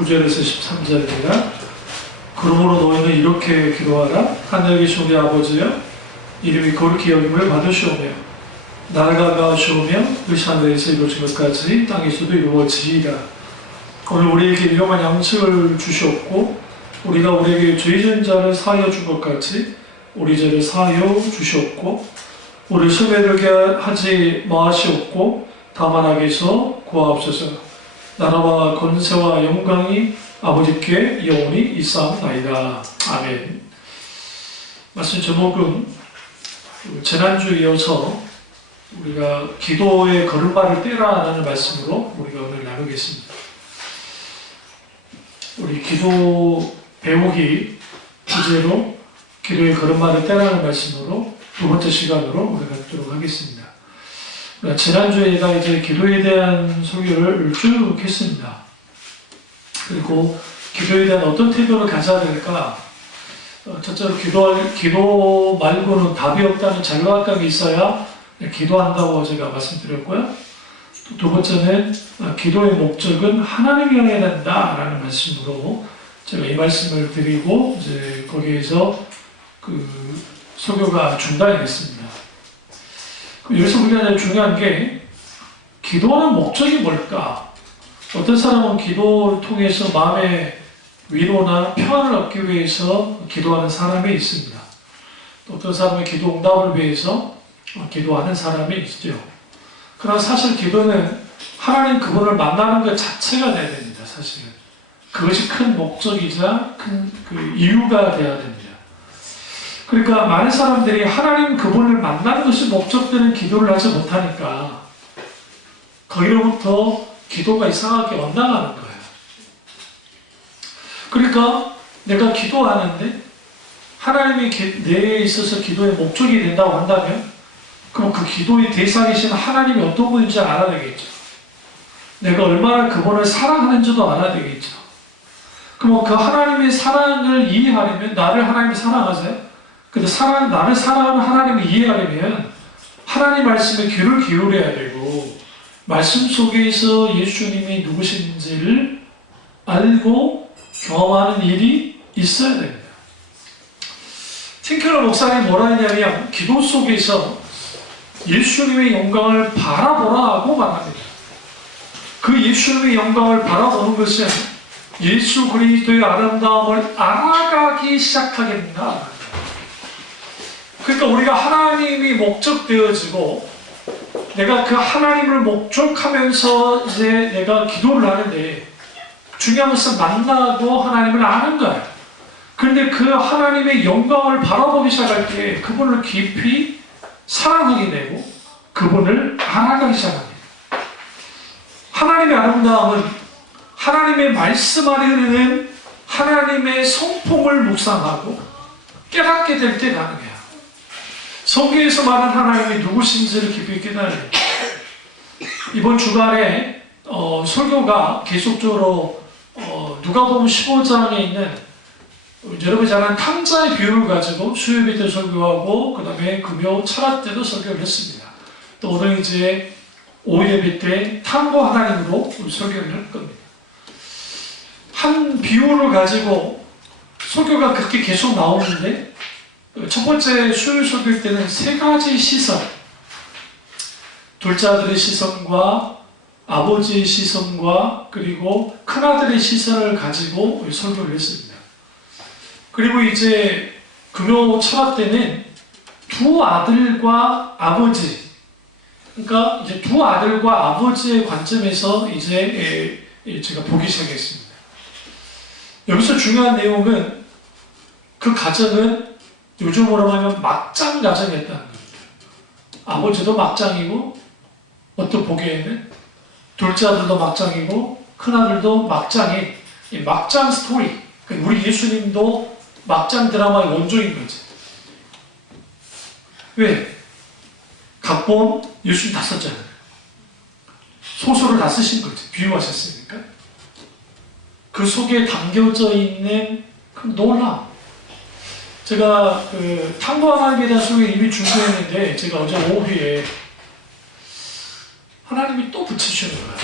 9절에서 13절입니다. 그러므로 너희는 이렇게 기도하라. 하늘에 계신 우리 아버지여, 이름이 거룩히 여김을 받으시오며 나라가 가시오며 뜻이 하늘에서 이루어진 것까지 땅에서도 이루어지리라. 오늘 우리에게 일용할 양식을 주시옵고 우리가 우리에게 죄진 자를 사하여 준 것 같이 우리 죄를 사하여 주시옵고 우리를 시험에 들게 하지 마시옵고 다만 악에서 구하옵소서. 나라와 권세와 영광이 아버지께 영원히 있사옵나이다. 아멘. 말씀 제목은 지난주에 이어서 우리가 기도의 걸음발을 떼라라는 말씀으로 우리가 오늘 나누겠습니다. 우리 기도 배우기 주제로 기도의 걸음발을 떼라는 말씀으로 두 번째 시간으로 우리가 갖도록 하겠습니다. 지난주에 제가 이제 기도에 대한 소개를 쭉 했습니다. 그리고 기도에 대한 어떤 태도를 가져야 될까? 첫째로 기도 말고는 답이 없다는 자료학각이 있어야 기도한다고 제가 말씀드렸고요. 두 번째는 기도의 목적은 하나님이어야 된다라는 말씀으로 제가 이 말씀을 드리고 이제 거기에서 그 설교가 중단이 됐습니다. 여기서 우리가 중요한 게 기도하는 목적이 뭘까? 어떤 사람은 기도를 통해서 마음의 위로나 평안을 얻기 위해서 기도하는 사람이 있습니다. 또 어떤 사람은 기도 응답을 위해서 기도하는 사람이 있죠. 그러나 사실 기도는 하나님 그분을 만나는 것 자체가 돼야 됩니다. 사실은 그것이 큰 목적이자 큰 그 이유가 돼야 됩니다. 그러니까 많은 사람들이 하나님 그분을 만나는 것이 목적되는 기도를 하지 못하니까 거기로부터 기도가 이상하게 엇나가는 거예요. 그러니까 내가 기도하는데 하나님이 내에 있어서 기도의 목적이 된다고 한다면 그럼 그 기도의 대상이신 하나님이 어떤 분인지 알아야 되겠죠. 내가 얼마나 그분을 사랑하는지도 알아야 되겠죠. 그럼 그 하나님의 사랑을 이해하려면 나를 하나님이 사랑하세요? 근데 나를 사랑하는 하나님을 이해하려면 하나님 말씀에 귀를 기울여야 되고 말씀 속에서 예수님이 누구신지를 알고 경험하는 일이 있어야 됩니다. 틴켈러 목사님 뭐라 했냐면 기도 속에서 예수님의 영광을 바라보라고 말합니다. 그 예수님의 영광을 바라보는 것은 예수 그리스도의 아름다움을 알아가기 시작하게 됩니다. 그러니까 우리가 하나님이 목적되어지고 내가 그 하나님을 목적하면서 이제 내가 기도를 하는데 중요한 것은 만나고 하나님을 아는 거예요. 그런데 그 하나님의 영광을 바라보기 시작할 때 그분을 깊이 사랑하게 되고 그분을 알아가기 시작합니다. 하나님의 아름다움은 하나님의 말씀 안에 흐르는 하나님의 성품을 묵상하고 깨닫게 될 때 가능해요. 성경에서 말하는 하나님이 누구신지를 깊이 깨달아요. 이번 주간에 설교가 계속적으로 누가복음 15장에 있는 여러분이 잘 아는 탕자의 비유를 가지고 수요일 때 설교하고 그 다음에 금요 철학 때도 설교를 했습니다. 또 오늘 이제 오예배 때 탕고 하나님으로 설교를 할 겁니다. 한 비유를 가지고 설교가 그렇게 계속 나오는데 첫 번째 수요일 설교 때는 세 가지 시선, 둘째 아들의 시선과 아버지의 시선과 그리고 큰아들의 시선을 가지고 설교를 했습니다. 그리고 이제 금요 철학 때는 두 아들과 아버지, 그러니까 이제 두 아들과 아버지의 관점에서 이제 제가 보기 시작했습니다. 여기서 중요한 내용은 그 가정은 요즘으로 하면 막장 가정이었다는 겁니다. 아버지도 막장이고 어떤 보기에는 둘째 아들도 막장이고 큰아들도 막장인 이 막장 스토리. 우리 예수님도 막장 드라마의 원조인 거지. 왜? 각본 예수님 다 썼잖아요. 소설을 다 쓰신 거지. 비유하셨으니까. 그 속에 담겨져 있는 그 놀라움. 제가 그 탕고 하나님에 대한 소개를 이미 준비했는데 제가 어제 오후에 하나님이 또 붙이시는 거예요.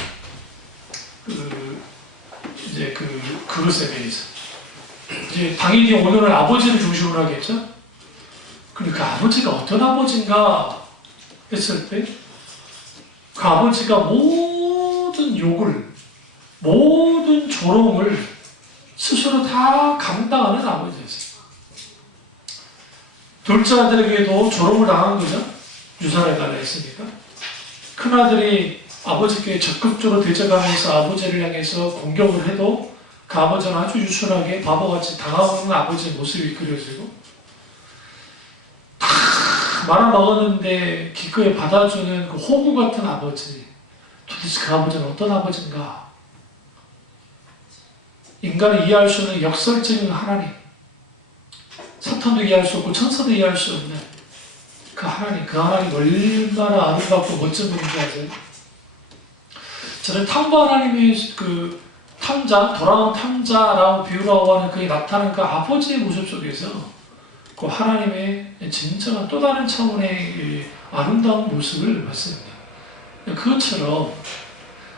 이제 그 그릇에 대해서 이제 당연히 오늘은 아버지를 중심으로 하겠죠. 그러니까 아버지가 어떤 아버지인가 했을 때 그 아버지가 모든 욕을, 모든 조롱을 스스로 다 감당하는 아버지였어요. 둘째 아들에게도 조롱을 당한 거죠. 유산을 달라 했으니까. 큰아들이 아버지께 적극적으로 대적하면서 아버지를 향해서 공격을 해도 그 아버지는 아주 유순하게 바보같이 당하는 아버지의 모습이 그려지고 다 말아먹었는데 기꺼이 받아주는 그 호구 같은 아버지. 도대체 그 아버지는 어떤 아버지인가? 인간이 이해할 수 없는 역설적인 하나님, 사탄도 이해할 수 없고 천사도 이해할 수 없는 그 하나님 얼마나 아름답고 멋진 분인지 아세요? 저는 탐구 하나님의 그 탐자, 돌아온 탐자라고 비유라고 하는 그게 나타나는 그 아버지의 모습 속에서 그 하나님의 진정한 또 다른 차원의 아름다운 모습을 봤습니다. 그것처럼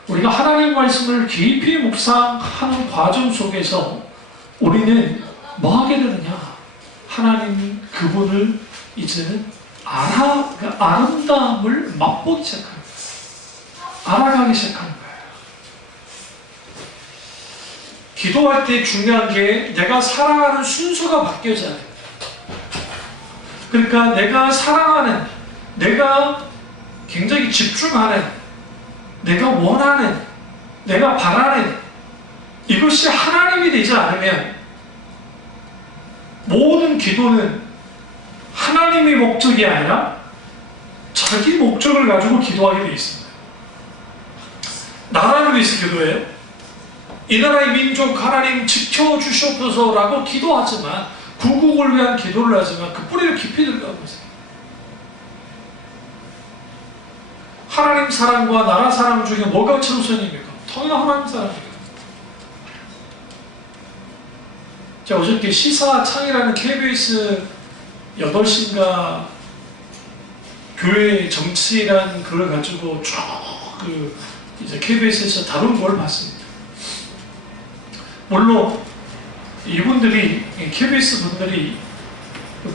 우리가 하나님의 말씀을 깊이 묵상하는 과정 속에서 우리는 뭐 하게 되느냐? 하나님 그분을 이제는 그 아름다움을 맛보기 시작합니다. 알아가기 시작하는 거예요. 기도할 때 중요한 게 내가 사랑하는 순서가 바뀌어져야 됩니다. 그러니까 내가 사랑하는, 내가 굉장히 집중하는, 내가 원하는, 내가 바라는 이것이 하나님이 되지 않으면 모든 기도는 하나님의 목적이 아니라 자기 목적을 가지고 기도하게 되어 있습니다. 나라를 위해서 기도해요. 이 나라의 민족 하나님 지켜주시옵소서라고 기도하지만 구국을 위한 기도를 하지만 그 뿌리를 깊이 들어가고 있어요. 하나님 사랑과 나라 사랑 중에 뭐가 최우선입니까? 당연히 하나님 사랑입니다. 제가 어저께 시사창이라는 KBS 8시인가 교회 정치라는 그걸 가지고 쭉 이제 KBS에서 다룬 걸 봤습니다. 물론 이분들이, KBS 분들이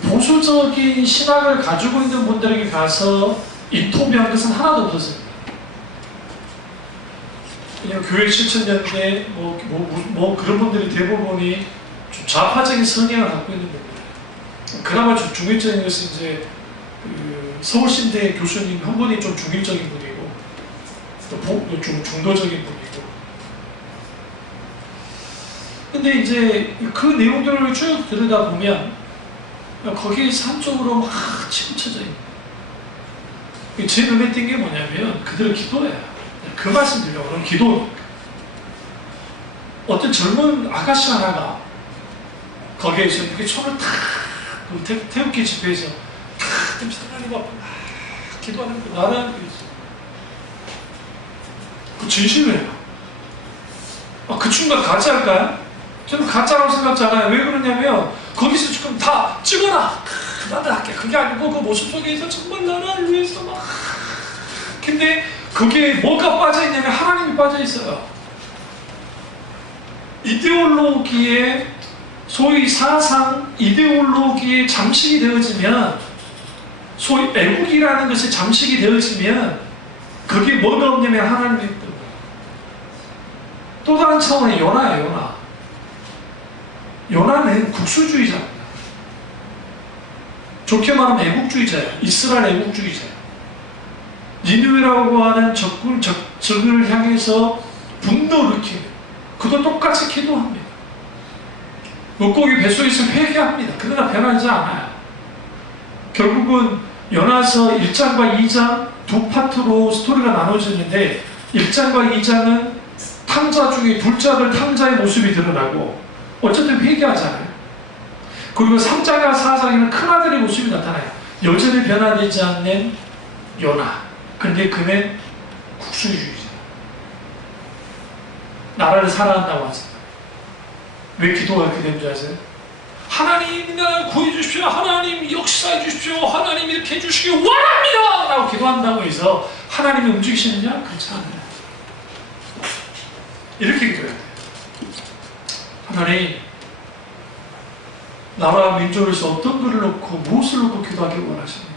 보수적인 신학을 가지고 있는 분들에게 가서 인터뷰한 것은 하나도 없었습니다. 왜냐하면 교회 실천연대 그런 분들이 대부분이 좀 좌파적인 성향을 갖고 있는 분들. 그나마 좀 중립적인 것은 이제 서울신대 교수님 한 분이 좀 중립적인 분이고 또 좀 중도적인 분이고. 근데 이제 그 내용들을 쭉 들여다보면 거기에서 한쪽으로 막 치우쳐져 있는 거예요. 제 눈에 띈 게 뭐냐면 그들의 기도예요. 그 말씀 드리려고 그러면 기도니까. 어떤 젊은 아가씨 하나가 거기에서 이렇게 손을 탁 태극기 집회에서 탁 좀 하나님 앞에 기도하는 거 나라는 게 있어요. 그 진심이에요. 그 친구가 가짜일까요? 저는 가짜라고 생각하잖아요. 왜 그러냐면 거기서 지금 다 찍어라! 나도 할게. 그게 아니고 그 모습 속에서 정말 나라를 위해서 막. 근데 거기에 뭐가 빠져있냐면 하나님이 빠져있어요. 이데올로기에, 소위 사상, 이데올로기에 잠식이 되어지면, 소위 애국이라는 것이 잠식이 되어지면 거기에 뭐가 없냐면 하나님이 있고. 또 다른 차원의 요나예요, 요나. 요나는 국수주의자입니다. 좋게 말하면 애국주의자예요. 이스라엘 애국주의자예요. 니느웨라고 하는 적을 향해서 분노를 일으키는, 그도 똑같이 기도합니다. 물고기 뱃속에서 회개합니다. 그러나 변하지 않아요. 결국은 요나서 1장과 2장 두 파트로 스토리가 나눠지는데 1장과 2장은 탕자 중에 둘째 아들 탕자의 모습이 드러나고 어쨌든 회개하잖아요. 그리고 3장과 4장에는 큰아들의 모습이 나타나요. 여전히 변화되지 않는 요나. 근데 그는 국수주의자. 나라를 사랑한다고 하잖아요. 왜 기도가 그렇게 되는지 아세요? 하나님 나를 구해주십시오. 하나님 역사해 주십시오. 하나님 이렇게 해주시기 원합니다. 라고 기도한다고 해서 하나님이 움직이시느냐? 그렇지 않아요. 이렇게 기도해야 돼요. 하나님, 나라와 민족에서 어떤 것을 놓고 무엇을 놓고 기도하길 원하십니까?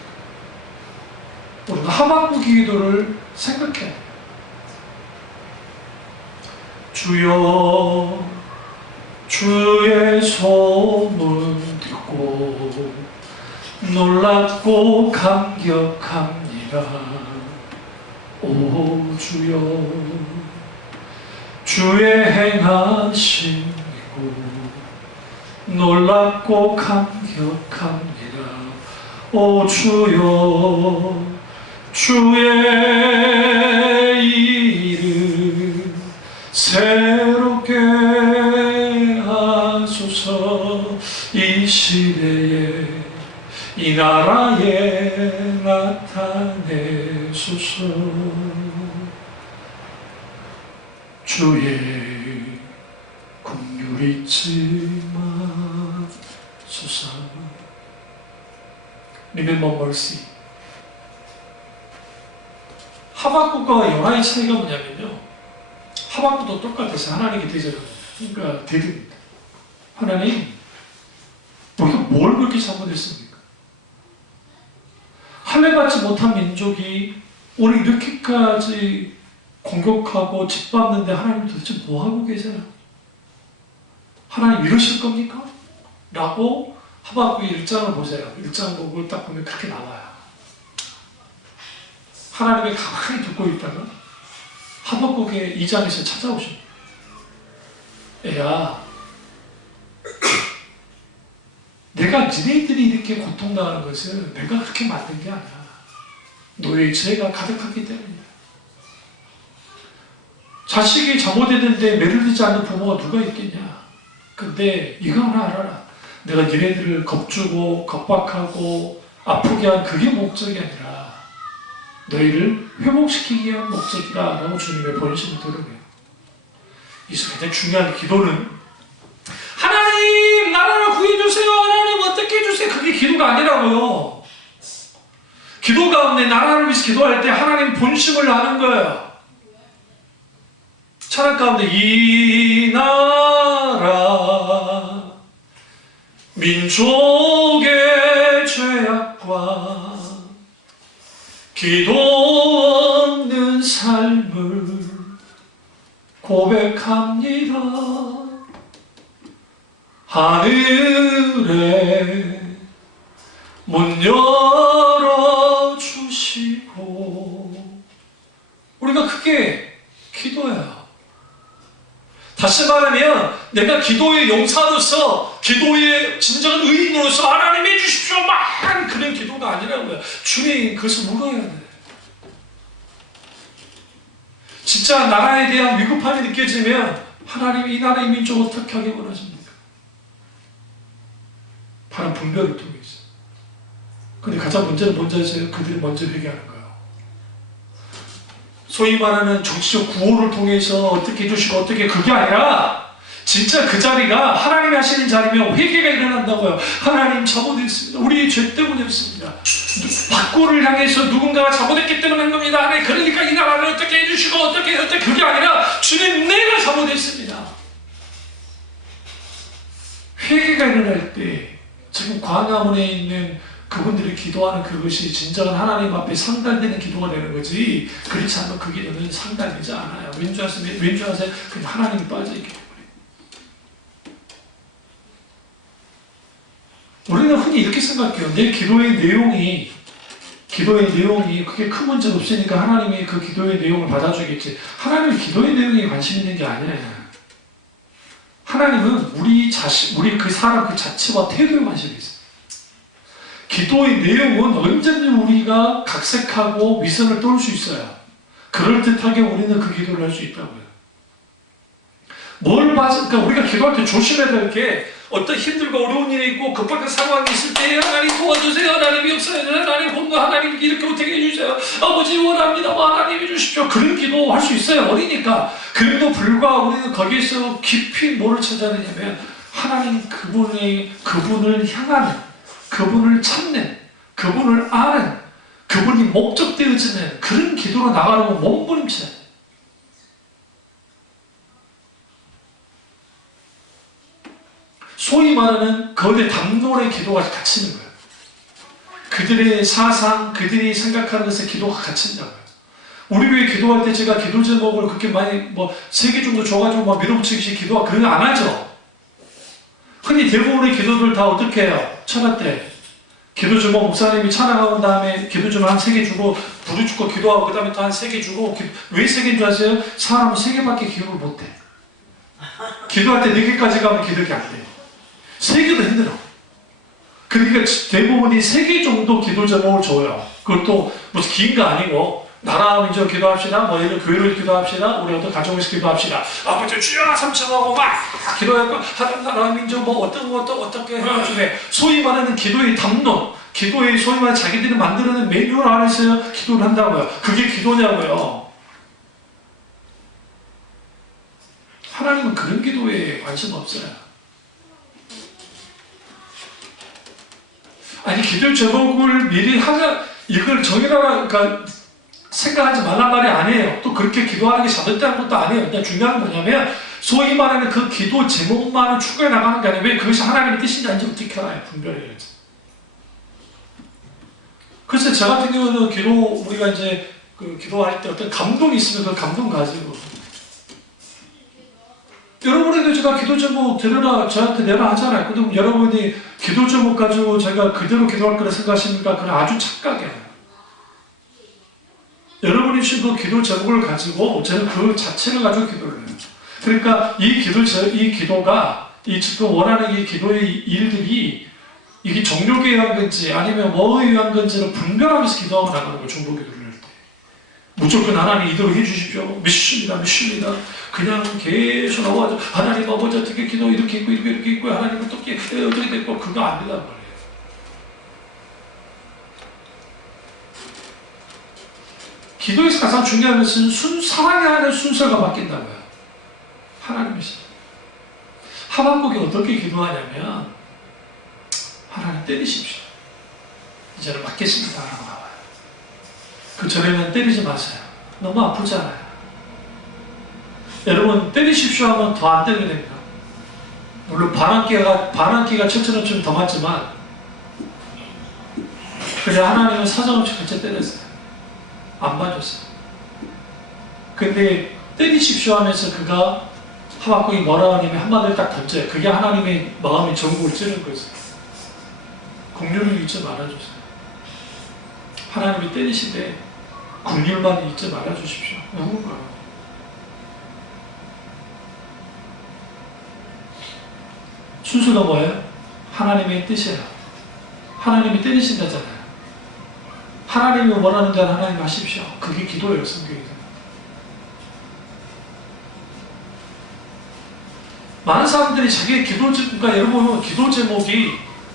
우리는 하박국 기도를 생각해야 돼요. 주여, 주의 소문 듣고 놀랍고 감격합니다. 오 주여, 주의 행하심 놀랍고 감격합니다. 오 주여, 주의 이름 새롭게 하소서. 이 시대에 이 나라에 나타내소서. 주의 긍휼 잊지 마소서. Remember mercy. 하박국과 요나의 차이가 뭐냐면요, 하박국도 똑같아서 하나님께 대적합니다. 그러니까 대듭니다. 하나님, 우리가 뭘 그렇게 잘못했습니까? 할례받지 못한 민족이 오늘 이렇게까지 공격하고 짓밟는데 하나님 도대체 뭐하고 계세요? 하나님 이러실 겁니까? 라고 하박국의 1장을 보세요. 1장 보고 딱 보면 그렇게 나와요. 하나님이 가만히 듣고 있다가 하박국의 2장에서 찾아오십니다. 애야, 내가 니네들이 이렇게 고통당하는 것은 내가 그렇게 만든 게 아니야. 너의 죄가 가득하기 때문이다. 자식이 잘못했는데 매를 듣지 않는 부모가 누가 있겠냐. 근데 이거 하나 알아라. 내가 니네들을 겁주고 겁박하고 아프게 한 그게 목적이 아니라 너희를 회복시키기 위한 목적이다 라고 주님의 번심을 들으며, 이것이 가장 중요한 기도는 하나님 나라를 구해주세요, 하나님 어떻게 해주세요, 그게 기도가 아니라고요. 기도 가운데 나라를 위해서 기도할 때 하나님 본심을 아는 거예요. 찬양 가운데 이 나라 민족의 죄악과 기도 없는 삶을 고백합니다. 하늘에 문 열어주시고, 우리가 그게 기도예요. 다시 말하면 내가 기도의 용사로서, 기도의 진정한 의인으로서 하나님 해주십시오 막 그런 기도가 아니라고요. 주님 그것을 물어야 돼. 진짜 나라에 대한 위급함이 느껴지면 하나님 이 나라의 민족 어떻게 하기 원하십니까? 바로 분별을 통해서. 근데 가장 문제는 뭔지 아세요? 그들이 먼저 회개하는 거예요. 소위 말하는 정치적 구호를 통해서 어떻게 해주시고 어떻게, 그게 아니라 진짜 그 자리가 하나님이 하시는 자리면 회개가 일어난다고요. 하나님 잘못했습니다. 우리의 죄 때문이었습니다. 박구를 향해서 누군가가 잘못했기 때문에 한 겁니다. 하나님 그러니까 이 나라를 어떻게 해주시고 어떻게 그게 아니라 주님 내가 잘못했습니다. 회개가 일어날 때 지금 광야문에 있는 그분들이 기도하는 그것이 진정한 하나님 앞에 상달되는 기도가 되는 거지, 그렇지 않으면 그 기도는 상달되지 않아요. 왠지 아세요? 그냥 하나님이 빠져있기 때문에. 우리는 흔히 이렇게 생각해요. 내 기도의 내용이 그게 큰 문제 없으니까 하나님이 그 기도의 내용을 받아주겠지. 하나님은 기도의 내용에 관심 있는 게 아니에요. 하나님은 우리 그 사람 그 자체와 태도에 관심이 있어요. 기도의 내용은 언제든지 우리가 각색하고 위선을 떨 수 있어요. 그럴듯하게 우리는 그 기도를 할 수 있다고요. 그러니까 우리가 기도할 때 조심해야 될 게, 어떤 힘들고 어려운 일이 있고 급박한 상황이 있을 때 하나님 도와주세요, 하나님이 없어요, 하나님 공부, 하나님 이렇게 어떻게 해주세요, 아버지 원합니다, 하나님 해주십시오. 그런 기도 할 수 있어요. 어리니까. 그래도 불구하고 우리는 거기에서 깊이 뭐를 찾아야 되냐면 하나님 그분을 향하는, 그분을 찾는, 그분을 아는, 그분이 목적되어지는 그런 기도로 나가려고 몸부림쳐야 돼요. 소위 말하는 거대 담론의 기도가 갇히는 거예요. 그들의 사상, 그들이 생각하는 것에 기도가 갇힌다고요. 우리 교회 기도할 때 제가 기도 제목을 그렇게 많이 3개 정도 줘가지고 막 밀어붙이듯이 기도가 그런 거 안 하죠. 흔히 대부분의 기도들 다 어떻게 해요? 철학 때 기도 제목 목사님이 찬양하고 다음에 기도 제목 한 3개 주고 부르 주고 기도하고 그 다음에 또 한 3개 주고 왜 3개인 줄 아세요? 사람은 3개밖에 기억을 못해. 기도할 때 4개까지 가면 기억이 안 돼요. 3개도 힘들어. 그러니까 대부분이 3개 정도 기도 제목을 줘요. 그것도 무슨 긴 거 아니고 나라 민족 기도합시다. 예를 교회를 기도합시다. 우리 어떤 가정에서 기도합시다. 아버지 주여 삼층하고 막 기도하고 하나님 나라 민족 어떻게 해가지고 소위 말하는 기도의 담론, 기도의 소위 말하는 자기들이 만들어낸 매뉴얼 안에서 기도를 한다고요. 그게 기도냐고요. 하나님은 그런 기도에 관심 없어요. 아니 기도 제목을 미리 이걸 정해라 그러니까 생각하지 말란 말이 아니에요. 또 그렇게 기도하는 게 잘못된 것도 아니에요. 일단 중요한 건 뭐냐면 소위 말하는 그 기도 제목만을 추구해 나가는 게 아니라 왜 그것이 하나님의 뜻인지 아닌지 어떻게 알아요? 분별해야지. 그래서 저 같은 경우는 우리가 이제 기도할 때 어떤 감동이 있으면 그 감동 가지고 여러분에게 제가 기도 제목 들으라 저한테 내라 하잖아요. 근데 여러분이 기도 제목 가지고 제가 그대로 기도할 거라 생각하십니까? 그건 아주 착각이에요. 여러분이 주신 그 기도 제목을 가지고 저는 그 자체를 가지고 기도를 해요. 그러니까 이 기도가 지금 원하는 이 기도의 일들이 이게 종교에 의한 건지 아니면 뭐에 의한 건지를 분별하면서 기도하고 나가는 거예요. 중보 기도를 할 때. 무조건 하나님 이대로 해주십시오. 믿습니다. 그냥 계속 나와서 하나님 아버지 어떻게 기도 이렇게 있고 하나님 어떻게 됐고 그거 안 된단 말이에요. 기도에서 가장 중요한 것은 사랑하는 순서가 바뀐다고요. 하나님이시죠. 하박국이 어떻게 기도하냐면 하나님 때리십시오. 이제는 받겠습니다. 라고 나와요. 그 전에는 때리지 마세요. 너무 아프잖아요. 여러분 때리십시오 하면 더 안 때리게 됩니다. 물론 반항기가 첫째는 좀 더 맞지만 그래 하나님은 사정없이 그때 때렸어요. 안 맞았어요. 근데 때리십시오 하면서 그가 하박국이 뭐라 하냐면 한마디를 딱 던져요. 그게 하나님의 마음의 전국을 찌른 거예요. 긍휼을 잊지 말아주세요. 하나님이 때리시되 긍휼만 잊지 말아주십시오. 누군가 순서가 뭐예요? 하나님의 뜻이에요. 하나님이 때리신다잖아요. 하나님이 원하는 대로 하나님 하십시오. 그게 기도예요. 성경에서. 많은 사람들이 자기의 그러니까 여러분 기도 제목이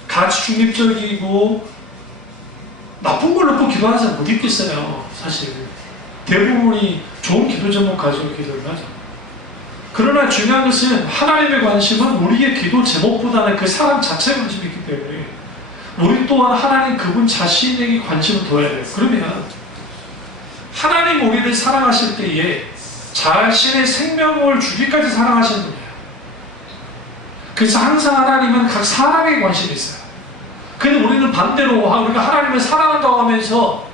가치 중립적이고 나쁜 걸 놓고 기도하는 사람 못 있겠어요. 사실 대부분이 좋은 기도 제목 가지고 기도를 하죠. 그러나 중요한 것은 하나님의 관심은 우리의 기도 제목보다는 그 사람 자체에 관심이 있기 때문에 우리 또한 하나님 그분 자신에게 관심을 둬야 돼요. 그러면 하나님 우리를 사랑하실 때에 자신의 생명을 주기까지 사랑하시는 분이에요. 그래서 항상 하나님은 각 사람에게 관심이 있어요. 근데 우리는 반대로 우리가 하나님을 사랑한다고 하면서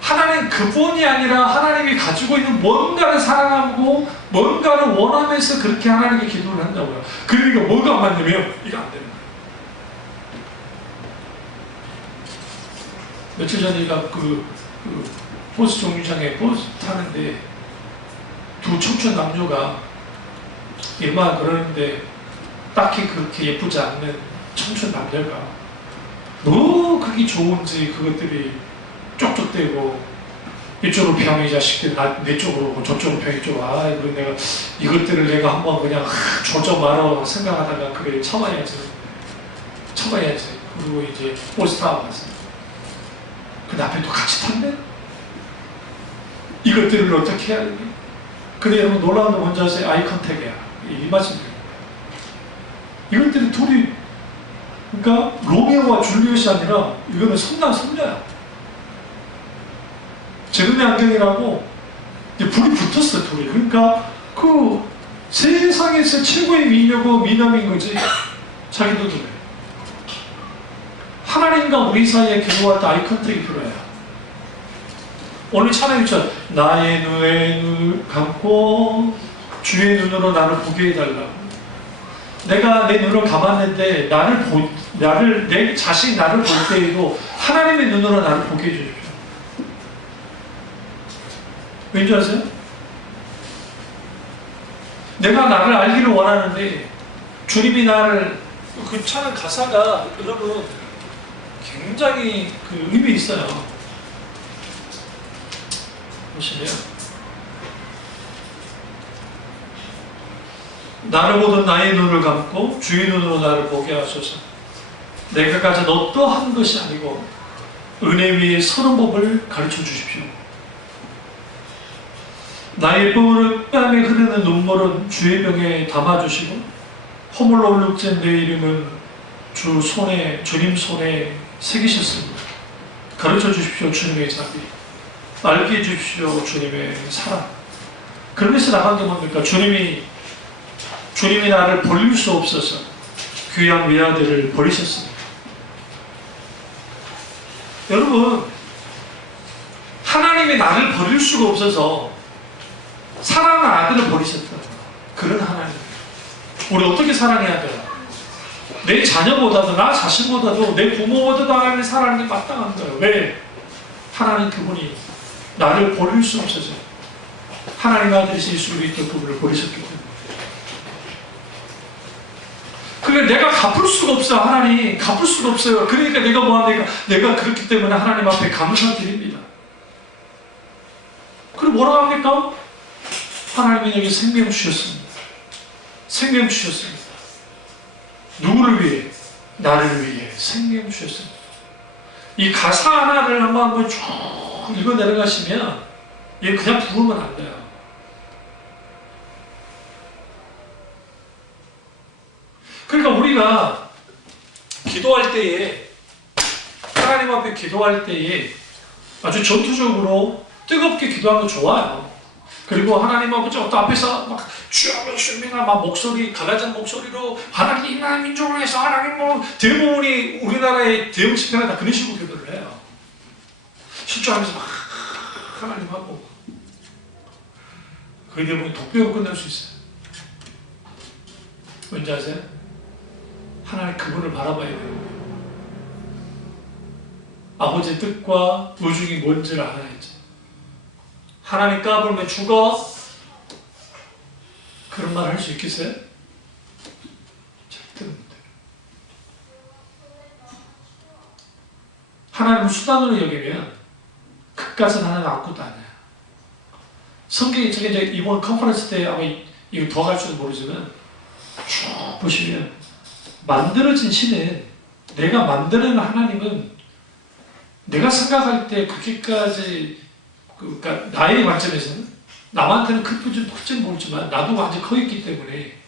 하나님 그분이 아니라 하나님이 가지고 있는 뭔가를 사랑하고 뭔가를 원하면서 그렇게 하나님께 기도를 한다고요. 그러니까 뭐가 안 맞냐면 이거 안 되는 거예요. 며칠 전에 버스 정류장에 버스 타는데 두 청춘 남녀가 일만 그러는데 딱히 그렇게 예쁘지 않는 청춘 남녀가 너무 그게 좋은지 그것들이 쪽쪽대고 이쪽으로 평 이 자식들 내 쪽으로 저쪽으로 평 이쪽으로 그래 내가 이것들을 내가 한번 그냥 조져 말어 생각하다가 그래 참아야지 그리고 이제 버스 타고 갔어요. 근데 앞에 또 같이 탔네? 이것들을 어떻게 해야 되니? 근데 여러분 놀라운 건 뭔지 아세요? 아이 컨택이야. 이 말씀드립니다. 이것들이 둘이 그러니까 로미오와 줄리엣이 아니라 이거는 선남 선녀야. 제르네 안경이라고 불이 붙었어 둘이. 그러니까 그 세상에서 최고의 미녀고 미남인 거지. 자기도 그래. 하나님과 우리 사이에 기도할 때 아이 컨택이 필요해요. 오늘 찬양했죠. 나의 눈을 감고 주의 눈으로 나를 보게 해달라고. 내가 내 눈을 감았는데 내 자신이 나를 볼 때에도 하나님의 눈으로 나를 보게 해주십시오. 왠지 아세요? 내가 나를 알기를 원하는데 주님이 나를, 그 찬양 가사가 여러분 굉장히 그 의미 있어요. 보시면 나를 보던 나의 눈을 감고 주의 눈으로 나를 보게 하소서. 내가 가진 어떠한 것이 아니고 은혜 위에 서는 법을 가르쳐 주십시오. 나의 땀에 흐르는 눈물은 주의 병에 담아주시고 허물로 얼룩진 내 이름은 주님 손에 새기셨습니다. 가르쳐 주십시오. 주님의 자비. 알게 해주십시오. 주님의 사랑. 그러면서 나간 게 뭡니까? 주님이 나를 버릴 수 없어서 귀한 외아들을 버리셨습니다. 여러분, 하나님이 나를 버릴 수가 없어서 사랑하는 아들을 버리셨다. 그런 하나님. 우리 어떻게 사랑해야 돼요? 내 자녀보다도, 나 자신보다도, 내 부모보다도 하나님을 사랑하는 게 마땅한 거예요. 왜? 하나님 그분이 나를 버릴 수 없어서 하나님 아들이신 예수 그리스도 그분을 버리셨기 때문에. 그러니까 내가 갚을 수가 없어요. 하나님 갚을 수가 없어요. 그러니까 내가 뭐합니까? 내가 그렇기 때문에 하나님 앞에 감사드립니다. 그리고 뭐라고 합니까? 하나님이 내게 생명 주셨습니다. 생명 주셨습니다. 누구를 위해? 나를 위해 생명 주셨습니다. 이 가사 하나를 한번 쭉 읽어 내려가시면 얘 그냥 부르면 안 돼요. 그러니까 우리가 기도할 때에, 하나님 앞에 기도할 때에 아주 전투적으로 뜨겁게 기도하는 거 좋아요. 그리고 하나님 아버지 어떤 앞에서 막 주여주님이나 막 목소리, 갈라진 목소리로 하나님 이 나라 민족을 위해서 하나님 뭐 대부분이 우리나라의 대형 집회가 다 그런 식으로 기도를 해요. 실조하면서 막 하나님 하고 거의 대부분 독배로 끝날 수 있어요. 왠지 아세요? 하나님 그분을 바라봐야 돼요. 아버지의 뜻과 도중이 뭔지를 알아야지. 하나님 까불면 죽어? 그런 말 할 수 있겠어요? 절대 못해요. 하나님을 수단으로 여기면 그까지 하나님 아무것도 아니에요. 성경이 저게 이제 이번 컨퍼런스 때 아마 이거 더 갈지도 모르지만 쭉 보시면 만들어진 신은, 내가 만드는 하나님은 내가 생각할 때 그렇게까지, 그러니까 나의 관점에서는 남한테는 클지는 모르지만 나도 완전 커 있기 때문에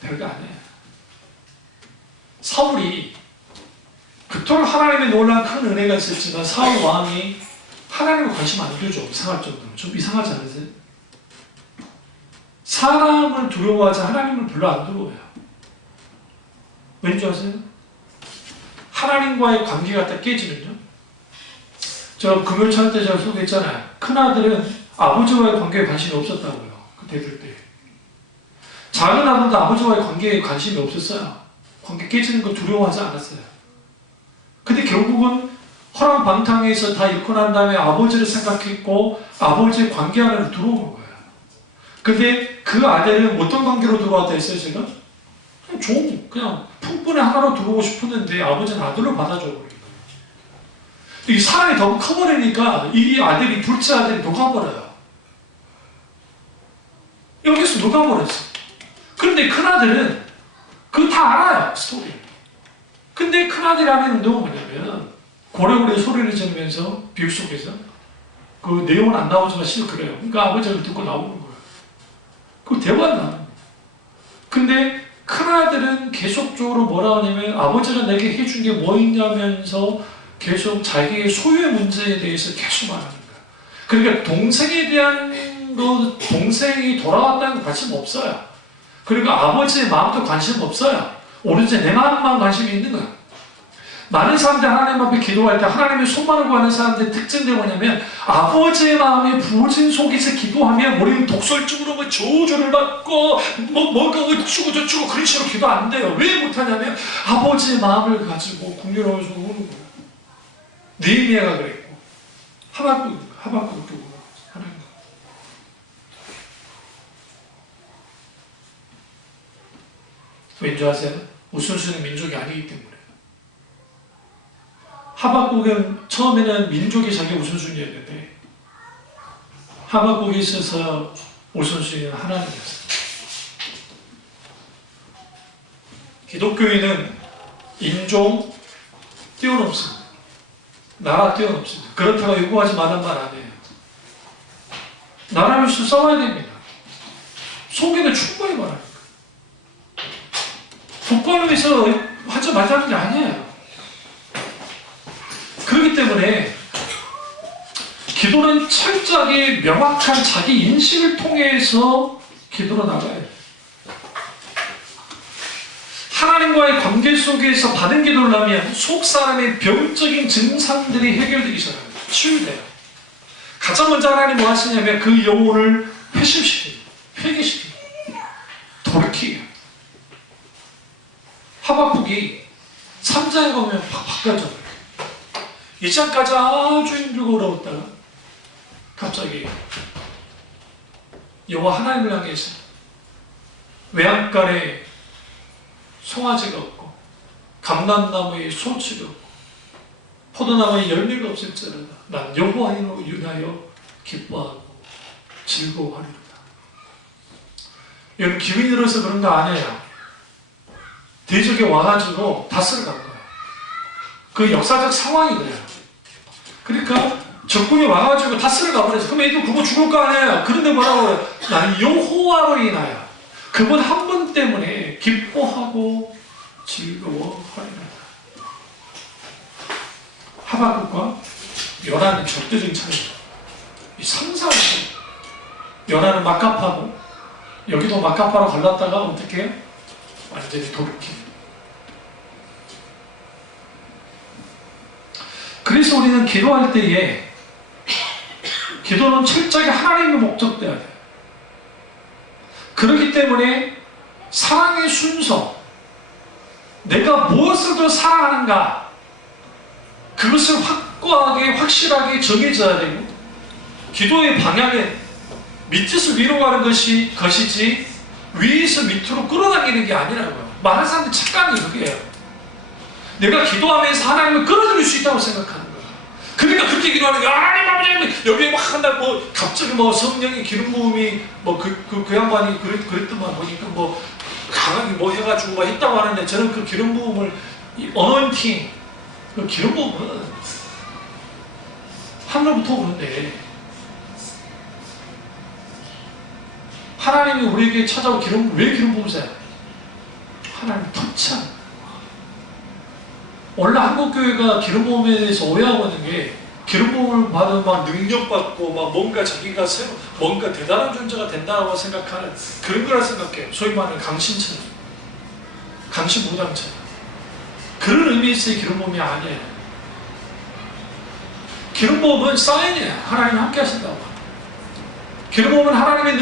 별거 아니에요. 사울이 그토록 하나님의 놀라운 큰 은혜가 있었지만 사울 왕이 하나님을 관심 안 두죠. 이상할 정도로. 좀 이상하지 않으세요? 사람을 두려워하지 하나님을 별로 안 두려워해요. 왠지 아세요? 하나님과의 관계가 딱 깨지면요. 저 금요일 때 제가 소개했잖아요. 큰아들은 아버지와의 관계에 관심이 없었다고요. 그때 들 때. 작은 아들도 아버지와의 관계에 관심이 없었어요. 관계 깨지는 거 두려워하지 않았어요. 근데 결국은 허랑방탕에서 다 잃고 난 다음에 아버지를 생각했고 아버지의 관계 안으로 들어온 거예요. 근데 그 아들은 어떤 관계로 들어왔다 했어요, 제가? 그냥 품꾼의 하나로 들어오고 싶었는데 아버지는 아들로 받아줘 버려요. 이 사랑이 너무 커버리니까 이 아들이, 둘째 아들이 녹아버려요. 여기서 녹아버렸어. 그런데 큰아들은 그거 다 알아요, 스토리. 근데 큰아들이 하는 운동은 뭐냐면 고래고래 소리를 지르면서 비유 속에서, 그 내용은 안 나오지만 실은 그래요. 그러니까 아버지를 듣고 나오는 거예요. 그 대화는 나는 거예요. 근데 큰아들은 계속적으로 뭐라 하냐면 아버지가 내게 해준 게 뭐 있냐면서 계속 자기의 소유의 문제에 대해서 계속 말하는 거예요. 그러니까 동생에 대한 거, 동생이 돌아왔다는 관심 없어요. 그러니까 아버지의 마음도 관심 없어요. 오로지 내 마음만 관심이 있는 거야. 많은 사람들이 하나님 앞에 기도할 때 하나님의 손만을 구하는 사람들의 특징이 뭐냐면 아버지의 마음에 부어진 속에서 기도하면 우리는 독설적으로 뭐 저주를 받고 뭐가 어쩌고 저쩌고 그런 식으로 기도 안 돼요. 왜 못하냐면 아버지의 마음을 가지고 궁유로워서 우는 거예요. 느헤미야가 그랬고 하박국도 하는 거예요. 왠지 아세요? 우선순위 민족이 아니기 때문에. 하박국은 처음에는 민족이 자기 우선순위였는데 하박국에 있어서 우선순위는 하나님이었어요. 기독교인은 인종 뛰어넘습니다. 나라 뛰어넘습니다. 그렇다고 요구하지 말란 말 아니에요. 나라를 위해서 싸워야 됩니다. 속에는 충분히 말합니다. 국가를 위해서 하지 말자는 게 아니에요. 그렇기 때문에 기도는 철저하게 명확한 자기 인식을 통해서 기도로 나가야 돼요. 하나님과의 관계 속에서 받은 기도를 하면 속 사람의 병적인 증상들이 해결되기 시작합니다. 치유돼요. 가장 먼저 하나님 뭐 하시냐면 그 영혼을 회심시킵니다. 회개시킵니다. 돌이키게. 하박국이 3장에 보면 바꿔져요. 2장까지 아주 힘들고 어려웠다가 갑자기 여호와 하나님을 향해서 외양간에 송아지가 없고 감람나무에 소치가 없고 포도나무에 열매가 없을지라도 난 여호와로 인하여 기뻐하고 즐거워하리로다. 여러분 기분이 들어서 그런 거 아니에요. 대적에 와가지고 다스려 간 거예요. 그 역사적 상황이 그래요. 그러니까 적군이 와가지고 다스려 가버렸어요. 그럼 애들 그거 죽을 거 아니에요. 그런데 뭐라고 해요? 나는 여호와로 인하여 그분 한 분 때문에 기뻐하고 즐거워하리라. 하박국과 요나는 절대적인 차이입니다. 이 상사의 차이. 요나는 막가파고 여기도 막가파로 갈랐다가 어떻게 해요? 완전히 돌이킵니다. 그래서 우리는 기도할 때에 기도는 철저하게 하나님의 목적대야 돼요. 그렇기 때문에 사랑의 순서, 내가 무엇을 더 사랑하는가, 그것을 확고하게 확실하게 정해져야 되고, 기도의 방향은 밑에서 위로 가는 것이지 위에서 밑으로 끌어당기는 게 아니라고요. 많은 사람들이 착각이 그게요. 내가 기도하면서 하나님을 끌어들일 수 있다고 생각하는 거야. 그러니까 그렇게 기도하는 거야. 하나님 아버지 여기에 막 한다 뭐 갑자기 뭐 성령의 기름 부음이 뭐 그 양반이 그랬더만 보니까 뭐 강하게 뭐 해가지고 뭐 했다고 하는데 저는 그 기름 부음을 이 어너인팅 그 기름 부음은 하늘부터 오는데 하나님이 우리에게 찾아오 왜 기름 부으세요? 하나님 터치하는 거예요. 원래 한국교회가 기름 부음에 대해서 오해하고 있는 게 기름 부음을 받으면 막 능력받고 막 뭔가 자기가 뭔가 대단한 존재가 된다고 생각하는 그런 거라 생각해요. 소위 말하는 강신처럼 강신무장처럼 그런 의미에서의 기름 부음이 아니에요. 기름 부음은 사인이에요. 하나님이 함께 하신다고. 기름 부음은 하나님의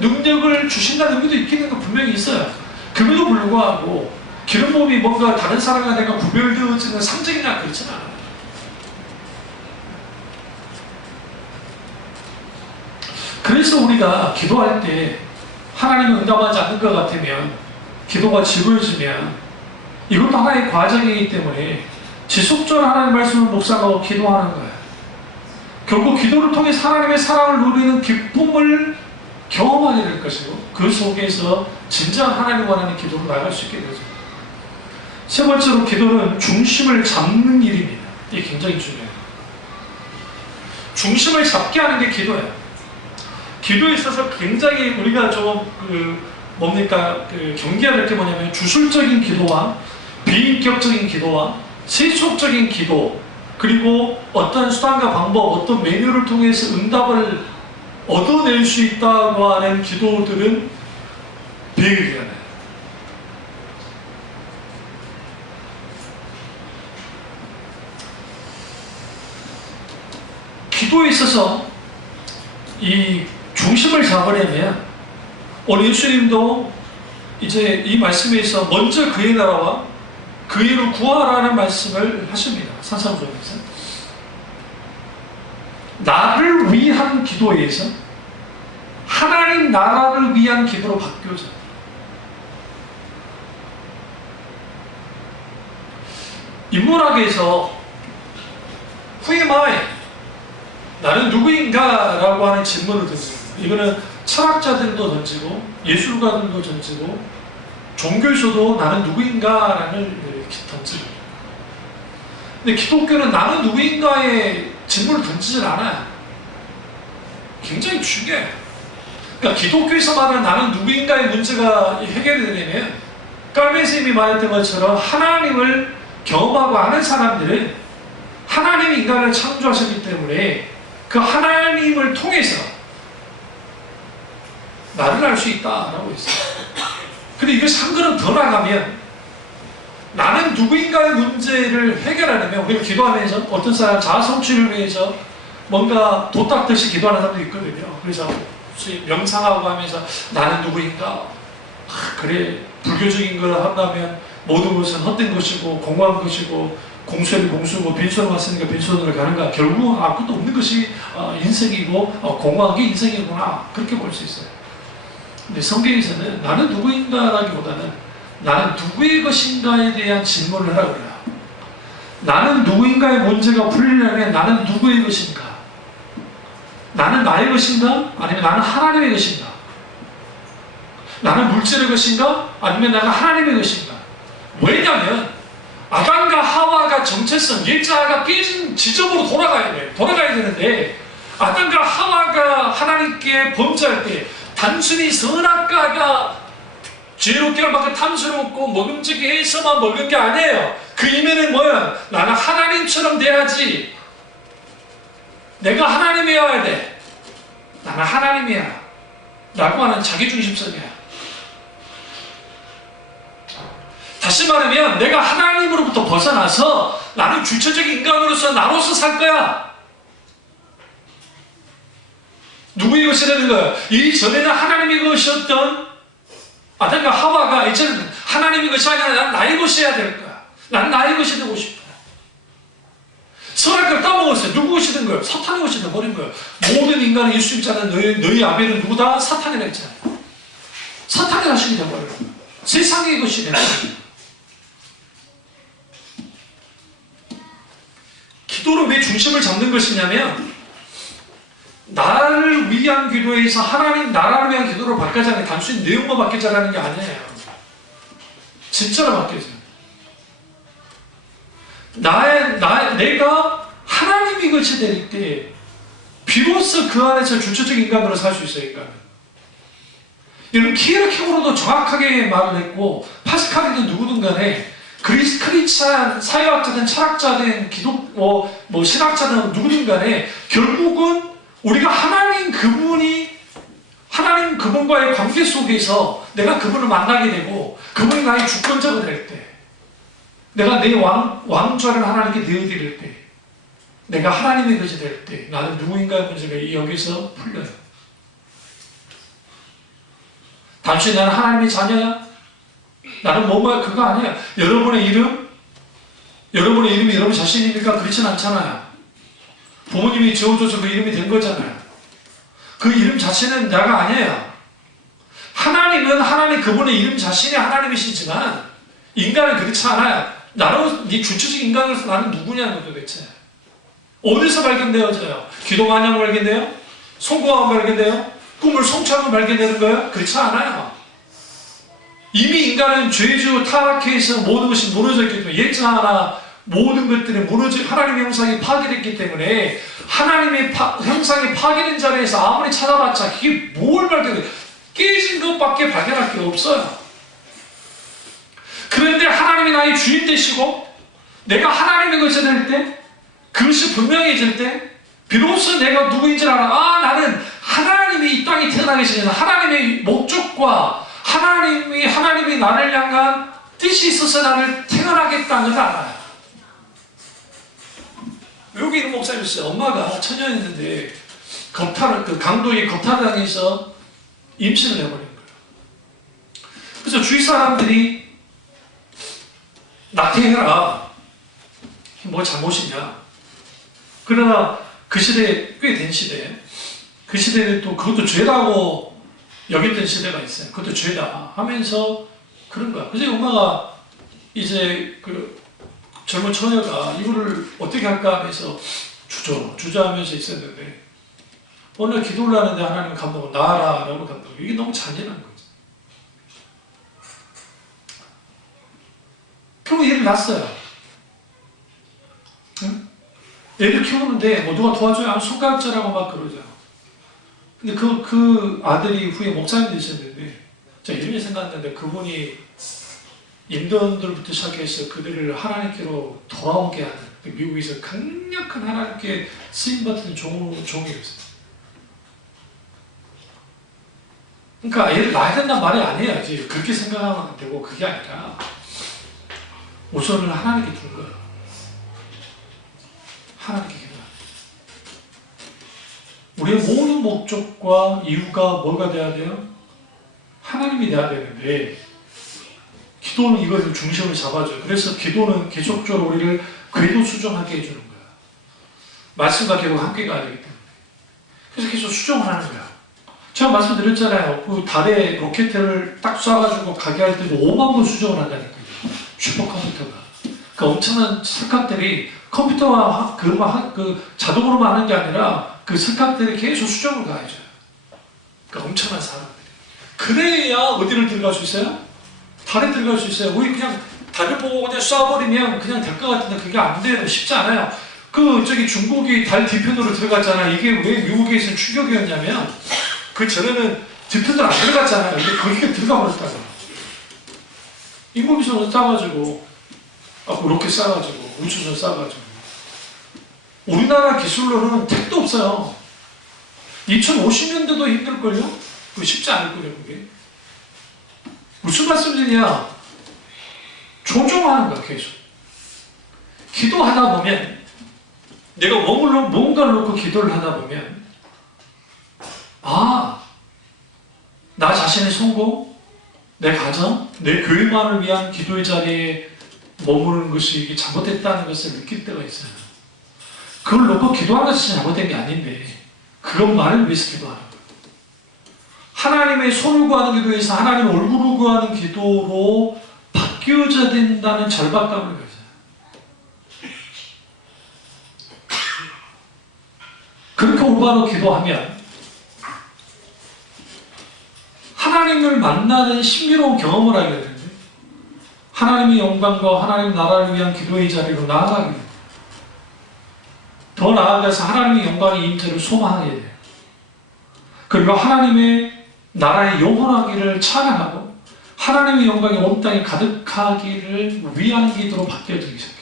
능력을 주신다는 의미도 있기는 분명히 있어요. 그럼에도 불구하고 기름 부음이 뭔가 다른 사람과 내가 구별되어지는 상징이나 그렇지는 않아요. 그래서 우리가 기도할 때 하나님이 응답하지 않는 것 같으면 기도가 지루해지면 이것도 하나의 과정이기 때문에 지속적으로 하나님의 말씀을 묵상하고 기도하는 거예요. 결국 기도를 통해 하나님의 사랑을 누리는 기쁨을 경험하게 될 것이고 그 속에서 진정한 하나님을 원하는 기도로 나갈 수 있게 되죠. 세 번째로 기도는 중심을 잡는 일입니다. 이게 굉장히 중요해요. 중심을 잡게 하는 게 기도예요. 기도에 있어서 굉장히 우리가 좀 경계해야 될 게 뭐냐면 주술적인 기도와 비인격적인 기도와 세속적인 기도 그리고 어떤 수단과 방법, 어떤 메뉴를 통해서 응답을 얻어낼 수 있다고 하는 기도들은 비교해야 돼요. 기도에 있어서 이 중심을 잡으려면 오늘 예수님도 이제 이 말씀에서 먼저 그의 나라와 그의 일을 구하라는 말씀을 하십니다. 산상수훈에서. 나를 위한 기도에서 하나님 나라를 위한 기도로 바뀌어져. 인문학에서 Who am I? 나는 누구인가? 라고 하는 질문을 던집니다. 이거는 철학자들도 던지고 예술가들도 던지고 종교에서도 나는 누구인가? 라는 던집니다. 근데 기독교는 나는 누구인가의 질문을 던지질 않아요. 굉장히 중요해요. 그러니까 기독교에서 말하는 나는 누구인가의 문제가 해결이 되려면 깔멘 선생님이 말했던 것처럼 하나님을 경험하고 아는 사람들은 하나님이 인간을 창조하셨기 때문에 그 하나님을 통해서 나를 알 수 있다라고 했어요. 근데 이것이 한 걸음 더 나가면 나는 누구인가의 문제를 해결하려면 우리가 기도하면서 어떤 사람 자아성취를 위해서 뭔가 도 닦듯이 기도하는 사람도 있거든요. 그래서 명상하고 하면서 나는 누구인가? 그래, 불교적인 걸 한다면 모든 것은 헛된 것이고 공허한 것이고 공수는 공수고 빈손을 왔으니까 빈손으로 가는가? 결국 아무것도 없는 것이 인생이고 공허한 게 인생이구나. 그렇게 볼 수 있어요. 근데 성경에서는 나는 누구인가라기보다는 나는 누구의 것인가에 대한 질문을 하라고 그래요. 나는 누구인가의 문제가 풀리려면 나는 누구의 것인가? 나는 나의 것인가? 아니면 나는 하나님의 것인가? 나는 물질의 것인가? 아니면 나는 하나님의 것인가? 왜냐하면 아담과 하와가 정체성, 예자가 깨진 지점으로 돌아가야 돼요. 돌아가야 되는데 아담과 하와가 하나님께 범죄할 때 단순히 선악과가 죄롭게 만큼 탐스럽고 먹음직하게 해서만 먹은 게 아니에요. 그 이면에 뭐야? 나는 하나님처럼 돼야지. 내가 하나님이어야 돼. 나는 하나님이야. 라고 하는 자기중심성이야. 다시 말하면 내가 하나님으로부터 벗어나서 나는 주체적인 인간으로서 나로서 살 거야. 누구의 것이라는 거야? 이전에는 하나님의 것이었던 아담과 하와가 이제는 하나님의 것이 아니라 난 나의 것이어야 될 거야. 나는 나의 것이 되고 싶다. 선악과를 따먹었어요. 누구 것이 된 거예요? 사탄의 것이 되어버린 거예요. 모든 인간은 예수 믿지 않는 너희 아벨은 누구다? 사탄이라 했잖아요. 사탄의 자식이 되어버린 거예요. 세상의 것이 되는 거예요. 기도로 왜 중심을 잡는 것이냐면 나를 위한 기도에서 하나님 나라를 위한 기도로 바뀌자는 게 단순히 내용만 바뀌자라는 게 아니에요. 진짜로 바뀌어요. 내가 하나님이 것이 될 때 비로소 그 안에서 주체적인 인간으로 살 수 있어요. 인간은. 여러분 키에르케고르도 정확하게 말을 했고 파스칼이든 누구든 간에 크리스찬 사회학자든 철학자든 신학자든 누구든 간에 결국은 우리가 하나님 그분과의 관계 속에서 내가 그분을 만나게 되고 그분이 나의 주권자가 될 때 내가 내 왕좌를 하나님께 내어드릴 때 내가 하나님의 것이 될 때 나는 누구인가의 문제가 여기서 풀려요. 단순히 나는 하나님의 자녀야? 나는 뭐가 그거 아니야. 여러분의 이름이 여러분 자신입니까? 그렇진 않잖아요. 부모님이 지어줘서 그 이름이 된 거잖아요. 그 이름 자체는 내가 아니에요. 하나님은 하나님 그분의 이름 자신이 하나님이시지만 인간은 그렇지 않아요. 나는 네 주체적 인간으로서 나는 누구냐는 거 도대체. 어디서 발견되어져요? 기도만 하면 발견돼요? 송구하면 발견돼요? 꿈을 성취하면 발견되는 거예요? 그렇지 않아요. 이미 인간은 죄주 타락해서 모든 것이 무너졌기 때문에 예자나 모든 것들이 하나님의 형상이 파괴됐기 때문에 하나님의 형상이 파괴된 자리에서 아무리 찾아봤자 그게 뭘 발견해? 깨진 것밖에 발견할 게 없어요. 그런데 하나님이 나의 주인 되시고 내가 하나님의 것이 될 때 그것이 분명해질 때 비로소 내가 누구인지 알아. 나는 하나님이 이 땅에 태어나게 하시는 하나님의 목적과 하나님이 나를 향한 뜻이 있어서 나를 태어나겠다는 걸 알아요. 여기 있는 목사님 있어요. 엄마가 처녀였는데 그 강도에 겁탈당해서 임신을 해버린 거예요. 그래서 주위 사람들이 낙태해라. 뭐 잘못이냐. 그러나 그 시대에, 꽤 된 시대에, 그 시대는 또 그것도 죄라고 여겼던 시대가 있어요. 그것도 죄다 하면서 그런 거야. 그래서 엄마가 이제 그 젊은 처녀가 이거를 어떻게 할까 하면서 주저하면서 있었는데 어느 날 기도를 하는데 하나님 감독은 나아라 라고 감독. 이게 너무 잔인한 거죠. 결국 애를 낳았어요. 응? 애를 키우는데 뭐 누가 도와줘야 손가락질하고 막 그러죠. 근데 그 아들이 후에 목사님 되셨는데 제가 이름이 생각났는데 그분이 임원들부터 시작해서 그들을 하나님께로 돌아오게 하는 미국에서 강력한 하나님께 쓰임받은 종이었어요. 그러니까 애를 낳아야 된다는 말이 아니에요. 이제 그렇게 생각하면 안 되고 그게 아니라 우선을 하나님께 둔 거예요. 하나님께 기도하는 우리의 모든 목적과 이유가 뭐가 돼야 돼요? 하나님이 돼야 되는데 기도는 이것을 중심을 잡아줘요. 그래서 기도는 계속적으로 우리를 궤도 수정하게 해주는 거야. 말씀과 계속 함께 가야 되기 때문에. 그래서 계속 수정을 하는 거야. 제가 말씀드렸잖아요. 그 달에 로켓을 딱 쏴가지고 가게 할 때도 5만 번 수정을 한다니까요. 슈퍼컴퓨터가. 그 엄청난 석학들이 컴퓨터와 그 자동으로만 하는 게 아니라 그 석학들이 계속 수정을 가해줘요. 그러니까 엄청난 사람들이. 그래야 어디를 들어갈 수 있어요? 달에 들어갈 수 있어요. 우리 그냥 달을 보고 그냥 쏴버리면 그냥 될 것 같은데 그게 안 돼요. 쉽지 않아요. 저기 중국이 달 뒤편으로 들어갔잖아. 이게 왜 미국에 있는 충격이었냐면 그 전에는 뒤편으로 안 들어갔잖아요. 근데 거기에 들어가 버렸다고. 인공위성을 쏴가지고 로켓 쏴가지고 우주선 쏴가지고 우리나라 기술로는 택도 없어요. 2050년대도 힘들걸요? 그거 쉽지 않을걸요, 그게. 무슨 말씀이냐? 조정하는 거야, 계속. 기도하다 보면, 내가 뭔가를 놓고 기도를 하다 보면, 나 자신의 성공, 내 가정, 내 교회만을 위한 기도의 자리에 머무르는 것이 이게 잘못됐다는 것을 느낄 때가 있어요. 그걸 놓고 기도하는 것이 잘못된 게 아닌데, 그것만을 위해서 기도하는 거예요. 하나님의 손을 구하는 기도에서 하나님 얼굴을 구하는 기도로 바뀌어져야 된다는 절박감을 가져요. 그렇게 올바로 기도하면 하나님을 만나는 신비로운 경험을 하게 되는데 하나님의 영광과 하나님 나라를 위한 기도의 자리로 나아가게 돼요. 더 나아가서 하나님의 영광의 임재를 소망하게 돼요. 그리고 하나님의 나라의 영원하기를 찬양하고 하나님의 영광이 온 땅에 가득하기를 위한 기도로 바뀌어지기 시작해요.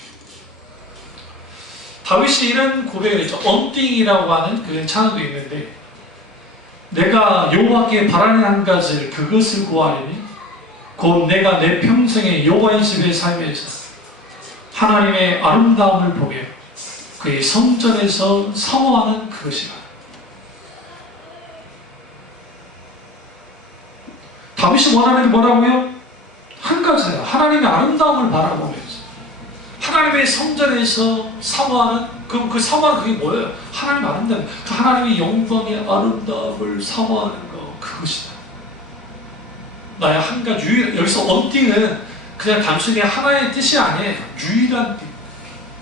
다윗이 이런 고백을 했죠. 언띵이라고 하는 그런 찬양도 있는데 내가 여호와께 바라는 한 가지를 그것을 구하리니 곧 내가 내 평생에 여호와의 집에 살면서 하나님의 아름다움을 보며 그의 성전에서 사모하는 그것이라. 다윗이 원하는 게 뭐라고요? 한 가지예요. 하나님의 아름다움을 바라보면서 하나님의 성전에서 사모하는 그 사모하는 그게 뭐예요? 하나님 아름다움. 그 하나님의 영광의 아름다움을 사모하는 거 그것이다. 나의 한 가지 여기서 언띵은 그냥 단순히 하나의 뜻이 아니에요. 유일한 뜻.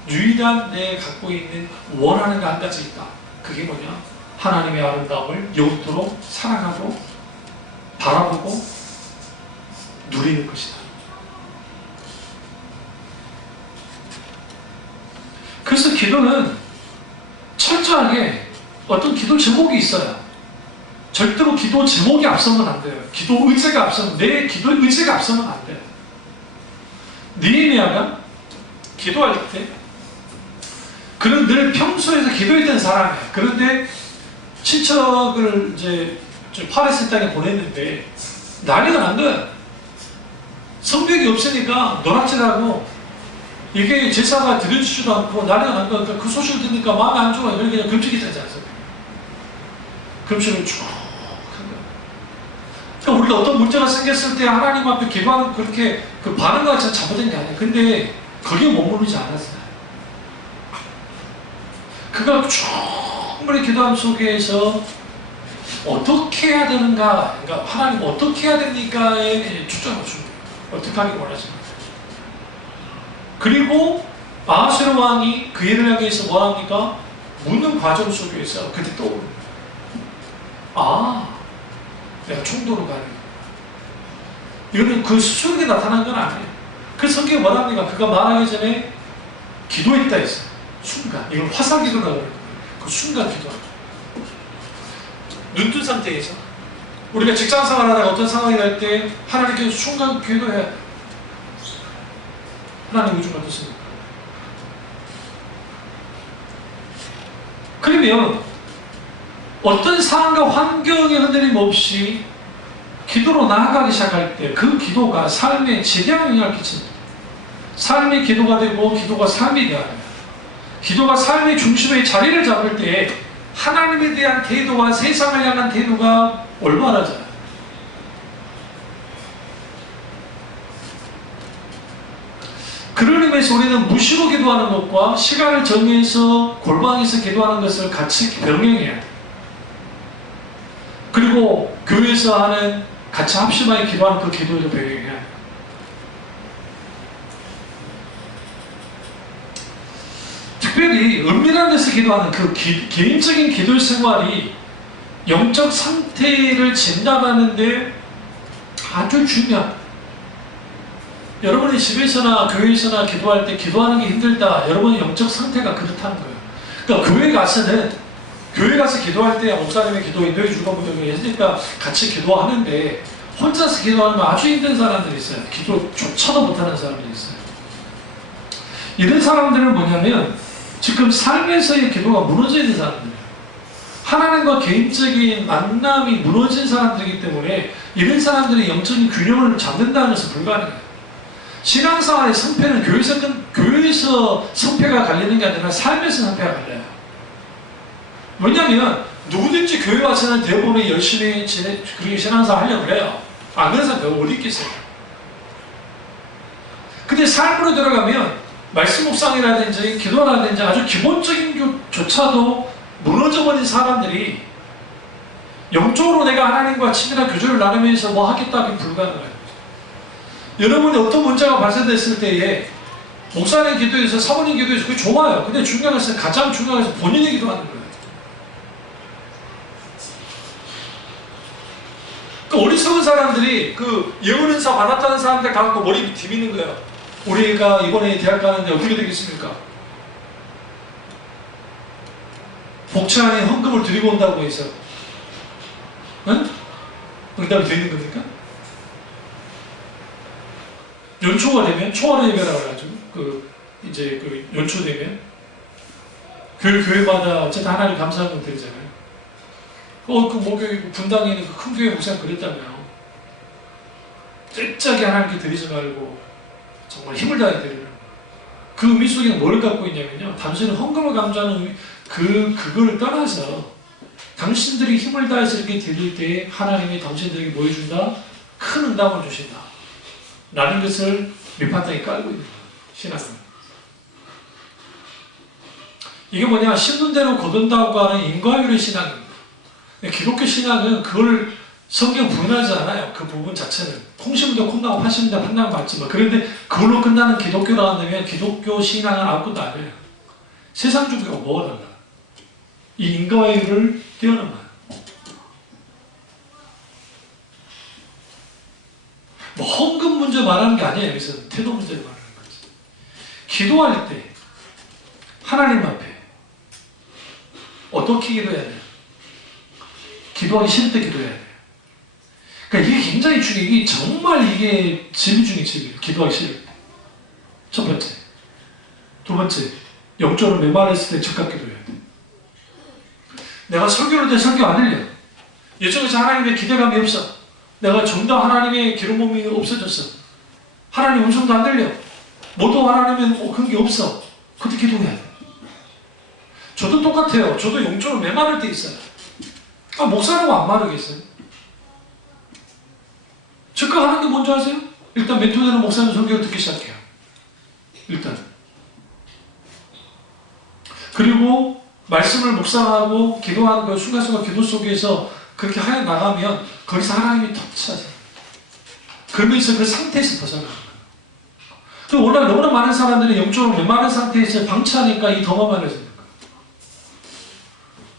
유일한 내 갖고 있는 원하는 게 한 가지 있다. 그게 뭐냐? 하나님의 아름다움을 영토록 사랑하고 바라보고 누리는 것이다. 그래서 기도는 철저하게 어떤 기도 제목이 있어요. 절대로 기도 제목이 앞서면 안 돼요. 기도 의제가 앞서면, 내 기도 의제가 앞서면 안 돼요. 느헤미야가 기도할 때 그는 늘 평소에서 기도했던 사람이에요. 그런데 친척을 이제 파레스 땅에 보냈는데 난리가 난 거야. 성벽이 없으니까 노랗지라고 이게 제사가 드려지지도 않고 난리가 난 거니까 그 소식을 듣니까 마음이 안 좋아요. 그러니까 그냥 금식이 되지 않습니까? 금식을 쭉 한 거예요. 그러니까 우리가 어떤 문제가 생겼을 때 하나님 앞에 기도하는 그렇게 그 반응과 잘못된 게 아니에요. 근데 거기에 머무르지 않았어요. 그가 충분히 기도함 속에서 어떻게 해야 되는가, 그러니까 하나님 어떻게 해야 됩니까에 초점을 준 거예요. 어떻게 하기 원하십니까? 그리고 아하스웨로 왕이 그 일을 향해서 뭐합니까? 묻는 과정 속에서 그때 떠오르는 거예요. 아, 내가 총도로 가는 거예요. 이거는 그 스스로에게 나타난 건 아니에요. 그 성경에 뭐랍니까? 그가 말하기 전에 기도했다 했어요. 순간. 이걸 화살기도라고 그러는 거예요. 그 순간 기도하는 거예요. 눈뜬 상태에서 우리가 직장생활 하다가 어떤 상황이 날 때 하나님께 순간 기도해야 돼요. 하나님 요즘 어떻습니까? 그러면 어떤 상황과 환경의 흔들림 없이 기도로 나아가기 시작할 때 그 기도가 삶에 지대한 영향을 끼칩니다. 삶이 기도가 되고 기도가 삶이 되어야 합니다. 기도가 삶의 중심에 자리를 잡을 때 하나님에 대한 태도와 세상을 향한 태도가 올바라잖아요. 그런 의미에서 우리는 무시로 기도하는 것과 시간을 정해서 골방에서 기도하는 것을 같이 병행해야 돼요. 그리고 교회에서 하는 같이 합심하여 기도하는 그 기도를 병행해야 돼요. 특별히 은밀한 데서 기도하는 그 개인적인 기도 생활이 영적 상태를 진단하는데 아주 중요합니다. 여러분이 집에서나 교회에서나 기도할 때 기도하는 게 힘들다. 여러분의 영적 상태가 그렇다는 거예요. 그러니까 교회 가서 기도할 때 목사님의 기도 인도해 줄 겁니다. 그러니까 같이 기도하는데 혼자서 기도하면 아주 힘든 사람들이 있어요. 기도조차도 못하는 사람들이 있어요. 이런 사람들은 뭐냐면 지금 삶에서의 기도가 무너져 있는 사람들이에요. 하나님과 개인적인 만남이 무너진 사람들이기 때문에 이런 사람들이 영적인 균형을 잡는다는 것은 불가능해요. 신앙생활의 성패는 교회에서 성패가 갈리는 게 아니라 삶에서 성패가 갈려요. 왜냐하면 누구든지 교회 와서는 대부분 열심히 그렇게 신앙생활 하려고 그래요. 안 그런 사람 별로 어디 있겠어요. 근데 삶으로 들어가면 말씀 묵상이라든지 기도라든지 아주 기본적인 조차도 무너져버린 사람들이 영적으로 내가 하나님과 친밀한 교제를 나누면서 뭐 하겠다 하긴 불가능해요. 여러분이 어떤 문제가 발생됐을 때에 목사님 기도에서 사모님 기도에서 그게 좋아요. 근데 중요한 것은 가장 중요한 것은 본인이 기도하는 거예요. 그러니까 어리석은 사람들이 그 예언 은사 받았다는 사람들 가갖고 머리 디미는 거예요. 우리가 이번에 대학 가는데 어떻게 되겠습니까? 복채 안에 헌금을 드리고 온다고 해서 응? 응답이 되는 겁니까? 연초가 되면 초월 예배라고 해가지고 이제 연초 되면 교회마다 어쨌든 하나님 감사하는 거 드리잖아요. 그 목요일 분당에 있는 그 큰 교회 목사님 그랬다며요. 떼짜게 하나님께 드리지 말고 정말 힘을 다해 드리는 그 의미 속에는 뭘 갖고 있냐면요. 단순히 헌금을 감사하는 그거를 떠나서 당신들이 힘을 다해서 이렇게 드릴 때 하나님이 당신들에게 뭐 해준다? 큰 응답을 주신다. 라는 것을 밑바탕에 깔고 있는 거예요. 신앙은. 이게 뭐냐? 심는 대로 거둔다고 하는 인과율의 신앙입니다. 기독교 신앙은 그걸 성경 부인하지 않아요. 그 부분 자체는. 콩심도 콩나고 파심도 판단 맞지만. 그런데 그걸로 끝나는 기독교라 한다면 기독교 신앙은 아무것도 아니에요. 세상 종교가 뭐가 달라? 이 인과율을 뛰어넘어요. 뭐 헌금 문제 말하는 게 아니에요. 여기서 태도 문제를 말하는 거지. 기도할 때 하나님 앞에 어떻게 기도해야 돼요? 기도하기 싫을 때 기도해야 돼요. 그러니까 이게 굉장히 중요해요. 이게 정말 이게 진리 중에 진리예요. 기도하기 싫을 때. 첫 번째. 두 번째. 영적으로 메마르했을 때 즉각 기도해야 돼. 내가 설교를 때 설교 안 들려. 예전에서 하나님의 기대감이 없어. 내가 정당 하나님의 기름 부음이 없어졌어. 하나님 음성도 안 들려. 모두 하나님은 그런 게 없어. 그때 기도해야 돼. 저도 똑같아요. 저도 영적으로 메마를 때 있어요. 목사라고 안 마르겠어요? 즉각 하는 게 뭔지 아세요? 일단 멘토되는 목사님 설교를 듣기 시작해요. 일단. 그리고 말씀을 묵상하고 기도하는 그 순간순간 기도 속에서 그렇게 하여 나가면 거기서 하나님이 터치하잖아요. 그러면서 그 상태에서 벗어나는 거예요. 오늘 너무나 많은 사람들이 영적으로 메마른 상태에서 방치하니까 이 더 메마르지는 거예요.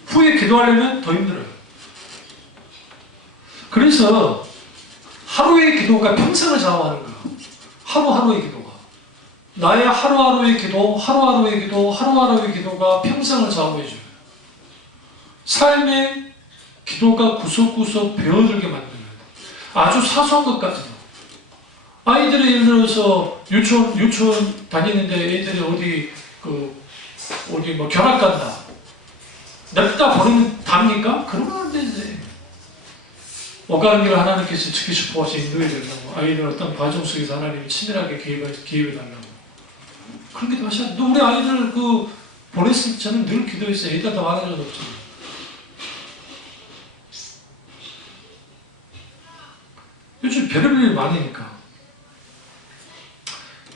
후에 기도하려면 더 힘들어요. 그래서 하루의 기도가 평생을 좌우하는 거예요. 하루하루의 기도가. 나의 하루하루의 기도, 하루하루의 기도, 하루하루의 기도가 평생을 좌우해줘요. 삶의 기도가 구석구석 배어들게 만드는 아주 사소한 것까지도. 아이들이 예를 들어서 유치원 다니는데 애들이 어디 뭐 견학 간다. 냅다 버리면 답니까? 그러면 안 되지. 억가는 하나님께서 지키시고 하시 인도해야 된다고. 아이들 어떤 과정 속에서 하나님이 친밀하게 개입해달라고. 그런 기도 하셔야 돼. 우리 아이들 보냈을 때 저는 늘 기도했어요. 일단 다 말한 적 없잖아요. 요즘 별의별 일이 많으니까.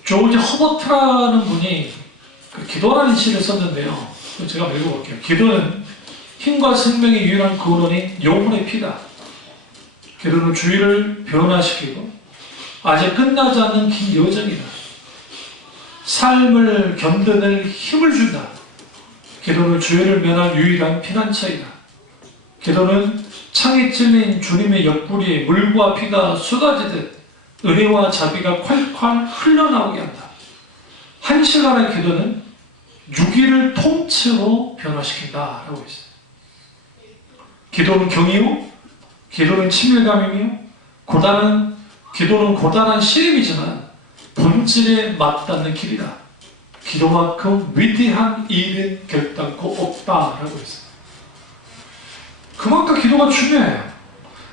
조지 허버트라는 분이 기도라는 시를 썼는데요. 제가 읽어볼게요. 기도는 힘과 생명의 유일한 근원인 영혼의 피다. 기도는 주의를 변화시키고 아직 끝나지 않는 긴 여정이다. 삶을 견뎌낼 힘을 준다. 기도는 주의를 면할 유일한 피난처이다. 기도는 창에 찔린 주님의 옆구리에 물과 피가 쏟아지듯 은혜와 자비가 콸콸 흘러나오게 한다. 한 시간의 기도는 6일을 통째로 변화시킨다 라고 했어요. 기도는 경이요, 기도는 친밀감이며, 기도는 고단한 시름이지만 본질에 맞닿는 길이다. 기도만큼 위대한 일은 결단코 없다라고 했어요. 그만큼 기도가 중요해요.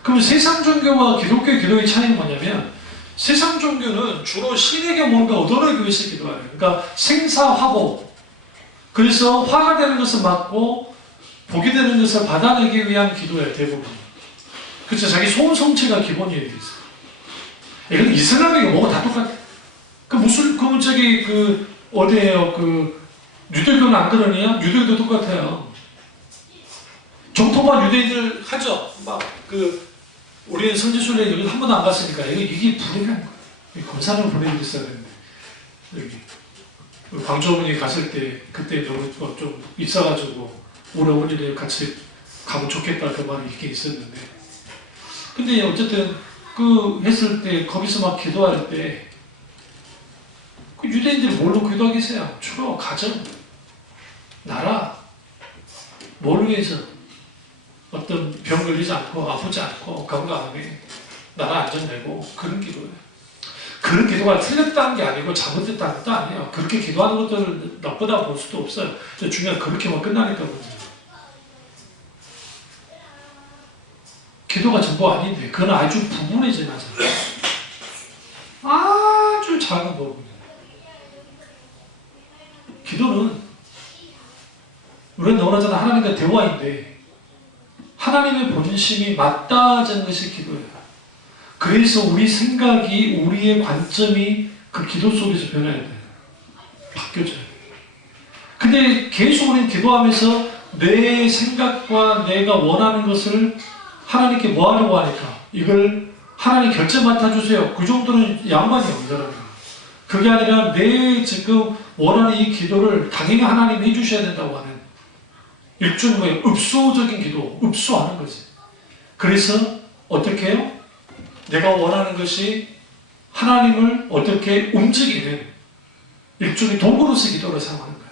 그럼 세상 종교와 기독교의 기도의 차이는 뭐냐면, 세상 종교는 주로 신에게 뭔가 얻어내기 위해서 기도해요. 그러니까 생사화복. 그래서 화가 되는 것을 막고 복이 되는 것을 받아내기 위한 기도예요, 대부분. 그렇죠. 자기 소원 성취가 기본이에요. 이건 이슬람에게 뭐가 다 똑같아. 어디에요? 유대교는 안 그러냐? 유대교도 똑같아요. 정통만 유대인들 하죠. 우리는 성지순례 여기 한 번도 안 갔으니까 이게 불행한 거예요. 검사를 보내드렸어야 되는데 여기 광주어머니 갔을 때 그때 너무 좀 있어가지고 우리 어머니들 같이 가면 좋겠다 그 말이 있긴 있었는데, 근데 어쨌든 했을 때 거기서 막 기도할 때 유대인들이 뭘로 기도하겠어요? 주로 가정, 나라, 뭘 위해서? 어떤 병 걸리지 않고 아프지 않고 건강하게 나라 안전되고 그런 기도예요. 그런 기도가 틀렸다는 게 아니고 잘못됐다는 것도 아니에요. 그렇게 기도하는 것들을 나쁘다 볼 수도 없어요. 중요한 그렇게만 끝나니까 문제예요. 기도가 전부 아닌데 그건 아주 부분에 지나잖아요. 아주 작은 부분이에요. 기도는 우리는 너무나 잘 하나님과 대화인데 하나님의 본심이 맞닿아지는 것이 기도예요. 그래서 우리 생각이, 우리의 관점이 그 기도 속에서 변해야 돼요. 바뀌어져야 돼요. 근데 계속 우리는 기도하면서 내 생각과 내가 원하는 것을 하나님께 뭐 하려고 하니까 이걸 하나님 결제 맡아주세요. 그 정도는 양반이 없더라는 거예요. 그게 아니라 내 지금 원하는 이 기도를 당연히 하나님이 해주셔야 된다고 하는 일종의 읍소적인 기도, 읍소하는 거지. 그래서 어떻게 해요? 내가 원하는 것이 하나님을 어떻게 움직이는 일종의 도구로서 기도를 사용하는 거야.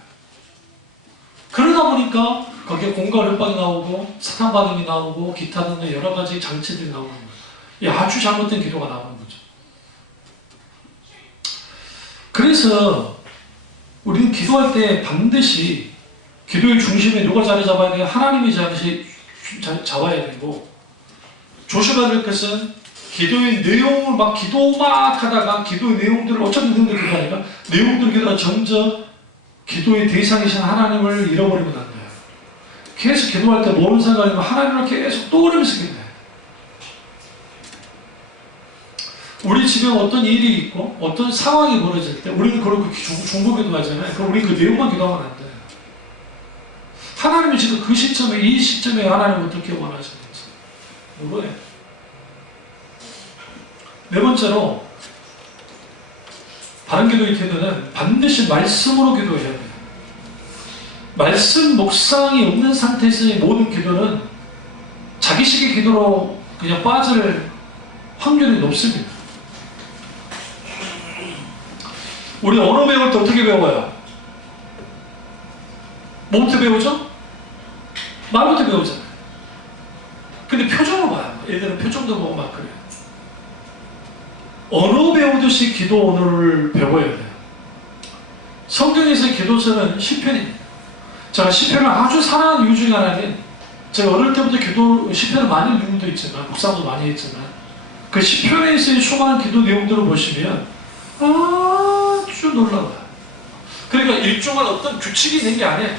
그러다 보니까 거기에 공갈 협박이 나오고 사탄 반응이 나오고 기타 등등 여러 가지 장치들이 나오는 거예요. 이 아주 잘못된 기도가 나오는 거죠. 그래서 우리는 기도할 때 반드시 기도의 중심에 누가 자리 잡아야 돼요? 하나님이 잡아야 되고, 조심해야 될 것은 기도의 내용을 기도 막 하다가 기도의 내용들을 어차피 내용들을 기도하니까 내용들 기도가 점점 기도의 대상이신 하나님을 잃어버리면 안 돼요. 계속 기도할 때 뭐를 생각하냐면 하나님을 계속 떠올리면서 기도해요. 우리 집에 어떤 일이 있고 어떤 상황이 벌어질 때 우리는 그렇게 중보 기도하잖아요. 그럼 우리 그 내용만 기도하면 안 돼요. 하나님이 지금 그 시점에, 이 시점에 하나님 어떻게 원하시는지 뭐예요? 네 번째로 바른 기도의 태도는 반드시 말씀으로 기도해야 합니다. 말씀 묵상이 없는 상태에서의 모든 기도는 자기식의 기도로 그냥 빠질 확률이 높습니다. 우리 언어 배울 때 어떻게 배워요? 뭐부터 배우죠? 말부터 배우잖아요. 근데 표정으로 봐요. 애들은 표정도 보고 막 그래요. 언어 배우듯이 기도 언어를 배워야 돼요. 성경에서의 기도서는 시편입니다. 제가 시편을 아주 사랑하는 이유 중에 하나는 제가 어릴 때부터 시편을 많이 읽는 것도 있지만 묵상도 많이 했지만 그 시편에서의 수많은 기도 내용들을 보시면 아주 놀라워요. 그러니까 일종의 어떤 규칙이 있는 게 아니에요.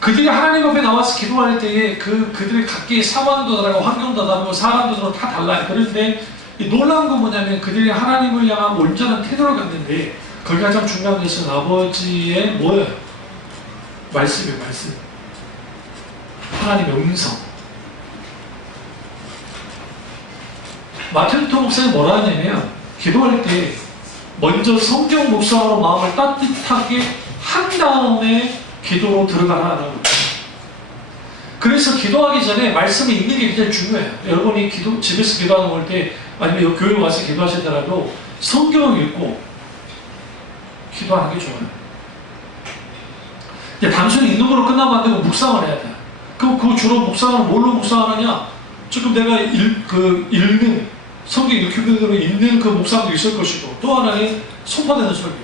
그들이 하나님 앞에 나와서 기도할 때에 그들의 각기의 상황도 다르고 환경도 다르고 사람도 다르고 다 달라요. 그런데 놀라운 건 뭐냐면 그들이 하나님을 향한 온전한 태도를 갖는데 거기 가장 중요한 것은 아버지의 뭐예요? 말씀이에요. 말씀. 하나님의 음성. 마틴 루터 목사님이 뭐라 하냐면 기도할 때 먼저 성경 묵상으로 마음을 따뜻하게 한 다음에 기도로 들어가라라고. 그래서 기도하기 전에 말씀을 읽는 게 굉장히 중요해요. 여러분이 집에서 기도하는 걸 때 아니면 교회 와서 기도하시더라도 성경을 읽고 기도하는 게 좋아요. 단순히 읽는 걸로 끝나면 안 되고 묵상을 해야 돼요. 그럼 그 주로 묵상을 뭘로 묵상하느냐? 지금 내가 읽는 성경 읽히는 대로 읽는 그 묵상도 있을 것이고 또 하나는 선포되는 설교.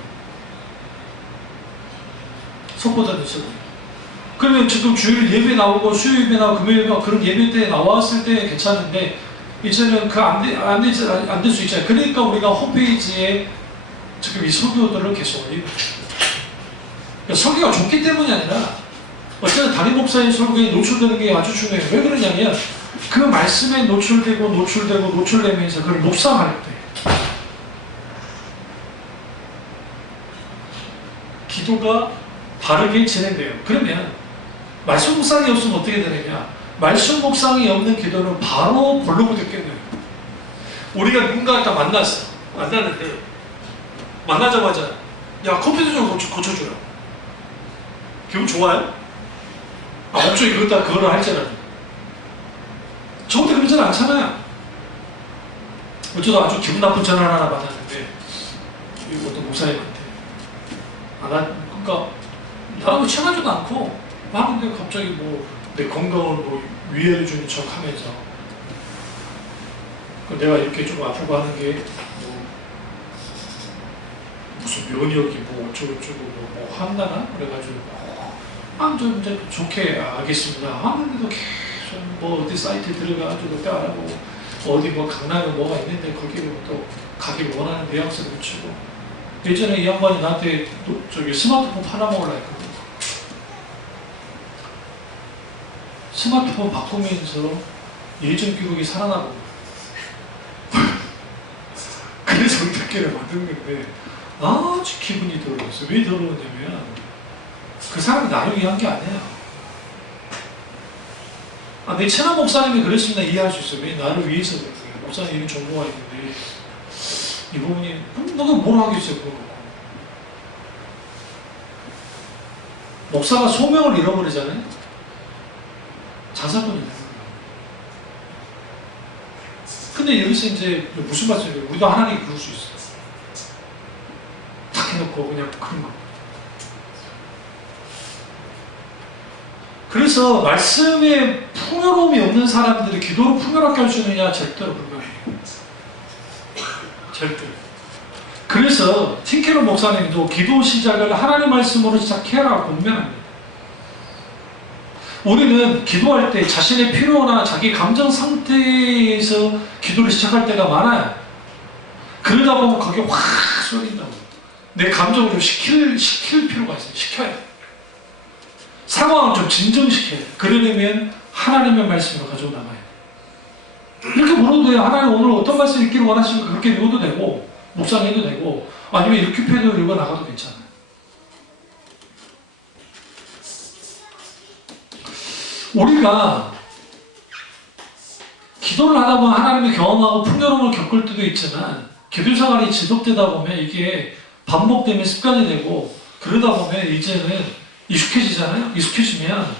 선포되는 설교. 그러면 지금 주일 예배 나오고 수요 예배 나오고 금요일 예배 나오고 그런 예배 때 나왔을 때 괜찮은데 이제는 안 될 수 있잖아요. 그러니까 우리가 홈페이지에 지금 이 설교들을 계속 올리는 거예요. 설교가 좋기 때문이 아니라 어쨌든 담임 목사의 설교에 노출되는 게 아주 중요해요. 왜 그러냐면 그 말씀에 노출되면서 그걸 묵상할 때 기도가 바르게 진행돼요. 그러면 말씀 묵상이 없으면 어떻게 되느냐? 말씀 묵상이 없는 기도는 바로 본로부터 깨져요. 우리가 누군가를 딱 만났는데 만나자마자 야 컴퓨터 좀 고쳐줘요. 기분 좋아요? 목소리 그렇다 그거를 할지라도 저한테 그러지는 않잖아요. 어쩌다 아주 기분 나쁜 전화를 하나 받았는데 어떤 목사님한테 그러니까 나하고 친하지도 않고 하는데 갑자기 뭐 내 건강을 뭐 위해를 주는 척 하면서 내가 이렇게 좀 아프고 하는 게 뭐 무슨 면역이 뭐 어쩌고저쩌고 뭐 한다나? 그래가지고 좀 이제 좋게 알겠습니다 하는데도 계속 뭐 어디 사이트에 들어가가지고 또 알아보고 어디 뭐 강남에 뭐가 있는데 거기로 또 가길 원하는 뉘앙스를 붙이고 예전에 이 양반이 나한테 저기 스마트폰 팔아먹으려 했거든. 스마트폰 바꾸면서 예전 기록이 살아나고 그래서 어떻게를 받은 건데 아주 기분이 더러웠어요. 왜 더러웠냐면 그 사람이 나를 위한 게 아니에요. 내 친한 목사님이 그랬습니다. 이해할 수 있어요. 왜 나를 위해서 그런 거예요. 목사님이 정보가 있는데 이 부분이 너가 뭘 하겠어요. 그거 목사가 소명을 잃어버리잖아요. 자살권이 있는 거예요. 근데 여기서 이제 무슨 말씀이에요? 우리도 하나님이 그럴 수 있어요. 탁 해놓고 그냥 그런 거. 그래서 말씀에 풍요로움이 없는 사람들이 기도로 풍요롭게 할 수 있느냐? 절대로 불가해요. 절대로. 그래서 틴케러 목사님도 기도 시작을 하나님 말씀으로 시작해라 권면합니다. 우리는 기도할 때 자신의 필요나 자기 감정 상태에서 기도를 시작할 때가 많아요. 그러다 보면 거기에 확 쏠린다고. 내 감정을 좀 시킬 필요가 있어요. 시켜야 돼. 상황을 좀 진정시켜야 돼. 그러려면 하나님의 말씀으로 가지고 나가야 돼. 이렇게 물어도 돼요. 하나님 오늘 어떤 말씀 읽기를 원하시면 그렇게 읽어도 되고, 묵상해도 되고, 아니면 이렇게 패도 읽어 나가도 괜찮아요. 우리가 기도를 하다 보면 하나님의 경험하고 풍요로움을 겪을 때도 있지만, 기도 생활이 지속되다 보면 이게 반복되면 습관이 되고, 그러다 보면 이제는 익숙해지잖아요. 익숙해지면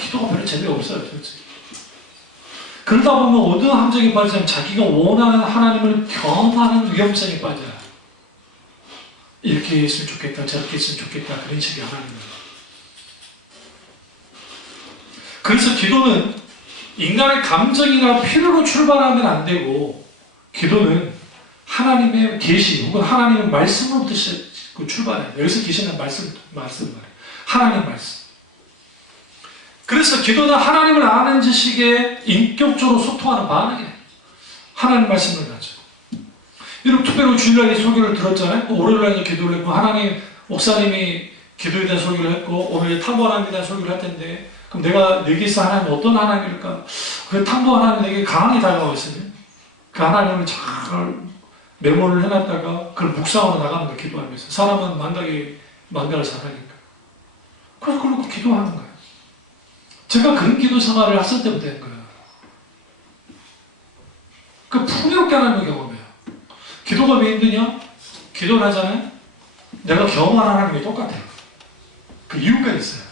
기도가 별로 재미없어요. 솔직히. 그러다 보면 어느 함정에 빠지면 자기가 원하는 하나님을 경험하는 위험성에 빠져요. 이렇게 했으면 좋겠다, 저렇게 했으면 좋겠다, 그런 식의 하나님입니다. 그래서 기도는 인간의 감정이나 필요로 출발하면 안 되고, 기도는 하나님의 계시 혹은 하나님의 말씀으로부터 출발해요. 여기서 계시는 말씀 말이에요. 하나님 말씀. 그래서 기도는 하나님을 아는 지식에 인격적으로 소통하는 반응이에요. 하나님 말씀을 가지고. 이렇게 특별히 주일날에 설교를 들었잖아요. 월요일날에 기도를 했고, 하나님 목사님이 기도에 대한 설교를 했고, 오늘 탐구 하나님에 대한 설교를 할 텐데, 그럼 내가 내게서 하나님 어떤 하나님일까? 그 탐구 하나님 내게 강하게 다가와 있으면 그 하나님을 잘 메모를 해놨다가 그걸 묵상하러 나가는 거예요. 기도하면서. 사람은 망각을 잘하니까. 그래서 그걸로 기도하는 거예요. 제가 그런 기도 생활을 했을 때부터 된 거예요. 그 풍요롭게 하나님을 경험해요. 기도가 왜 힘드냐? 기도를 하잖아요. 내가 경험하는 하나님이 똑같아요. 그 이유가 있어요.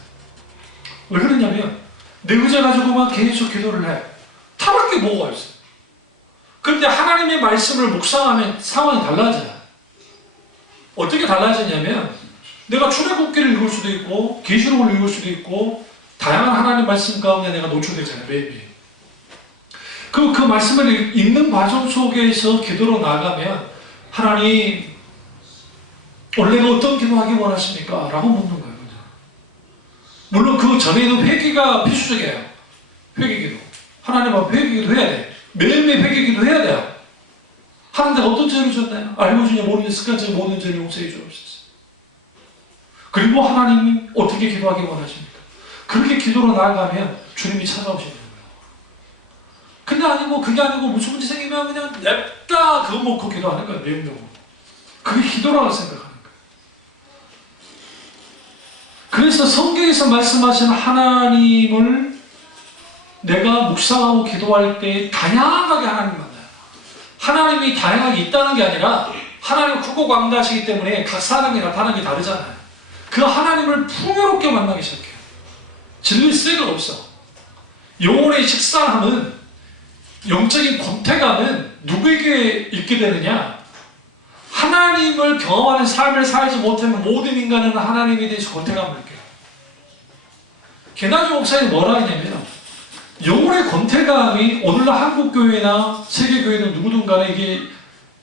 왜 그러냐면 내 의자 가지고만 계속 기도를 해. 타락할 게 뭐가 있어요. 그런데 하나님의 말씀을 묵상하면 상황이 달라져요. 어떻게 달라지냐면 내가 출애굽기를 읽을 수도 있고 계시록을 읽을 수도 있고 다양한 하나님 말씀 가운데 내가 노출되잖아요. 매일매일. 그 말씀을 읽는 과정 속에서 기도로 나가면 하나님 오늘 내가 어떤 기도하기 원하십니까? 라고 묻는 거예요. 물론 그 전에는 회개가 필수적이에요. 회개기도. 하나님 앞에 회개기도 해야 돼. 매일매일 회개기도 해야 돼요. 하나님 내가 어떤 죄를 졌나요? 알고 주냐 모르는 습관적인 모든 죄를 용서해 주옵소서. 그리고 하나님이 어떻게 기도하기 원하십니까? 그렇게 기도로 나아가면 주님이 찾아오시는 거예요. 근데 아니고 그게 아니고 무슨 문제 생기면 그냥 냅다 그거 먹고 기도하는 거예요. 내용적으로. 그게 기도라고 생각하는 거예요. 그래서 성경에서 말씀하신 하나님을 내가 묵상하고 기도할 때 다양하게 하나님 만나요. 하나님이 다양하게 있다는 게 아니라 하나님은 크고 광대하시기 때문에 각 사람이 나타나는 게 다르잖아요. 그 하나님을 풍요롭게 만나기 시작해요. 질릴 새가 없어. 영혼의 식상함은, 영적인 권태감은 누구에게 있게 되느냐? 하나님을 경험하는 삶을 살지 못하면 모든 인간은 하나님에 대해서 권태감을 느껴요. 개나리 목사님이 뭐라 하냐면 영혼의 권태감이 오늘날 한국교회나 세계교회는 누구든 간에 이게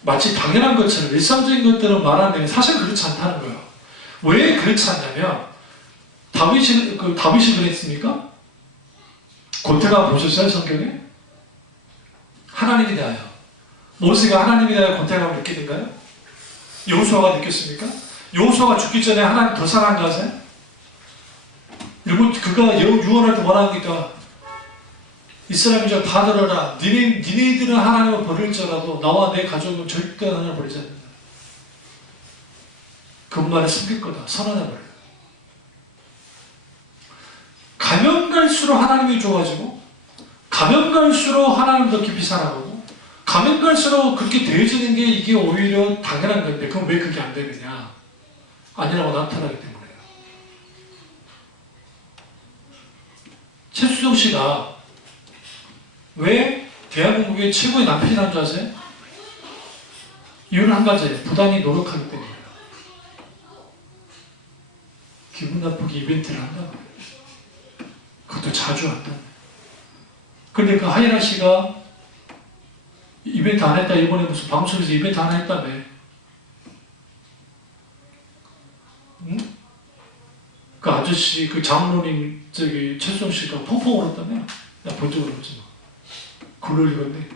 마치 당연한 것처럼 일상적인 것들을 말하는 데 사실 그렇지 않다는 거예요. 왜 그렇지 않냐면 다윗이 그랬습니까? 권태감 보셨어요? 성경에? 하나님에 대하여. 모세가 하나님에 대하여 권태감을 느끼던가요? 여호수아가 느꼈습니까? 여호수아가 죽기 전에 하나님 더 사랑한 거 아세요? 그리고 그가 유언할 때 뭐라 합니까? 이스라엘 민족 다 들어라. 니네들은 하나님을 버릴지라도 나와 내 가족은 절대 하나님을 버리지 않는다. 그 말에 숨길 거다. 선언해버려. 가면 갈수록 하나님이 좋아지고, 가면 갈수록 하나님 더 깊이 살아가고, 가면 갈수록 그렇게 되어지는 게 이게 오히려 당연한 건데, 그럼 왜 그게 안 되느냐? 아니라고 나타나기 때문에요. 최수정 씨가 왜 대한민국의 최고의 남편이 난 줄 아세요? 이유는 한 가지예요. 부단히 노력하기 때문이에요. 기분 나쁘게 이벤트를 한다고. 그것도 자주 한다고. 근데 그 하이라 씨가 이벤트 안 했다. 이번에 무슨 방송에서 이벤트 안 했다며. 응? 그 아저씨, 그 장로님, 최수정 씨가 펑펑 울었다며. 나 본 적은 없지만. 글을 읽었네.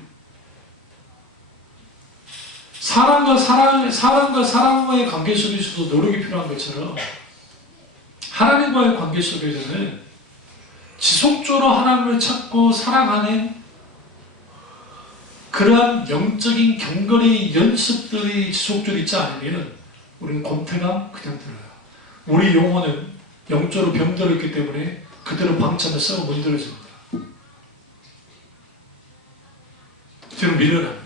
사람과 사람과의 관계 속에서도 노력이 필요한 것처럼 하나님과의 관계 속에서는 지속적으로 하나님을 찾고 사랑하는 그러한 영적인 경건의 연습들이 지속적으로 있지 않으면 우리는 권태가 그냥 들어요. 우리 영혼은 영적으로 병들었기 때문에 그대로 방참에 썩어 문드러집니다. 뒤로 밀려납니다.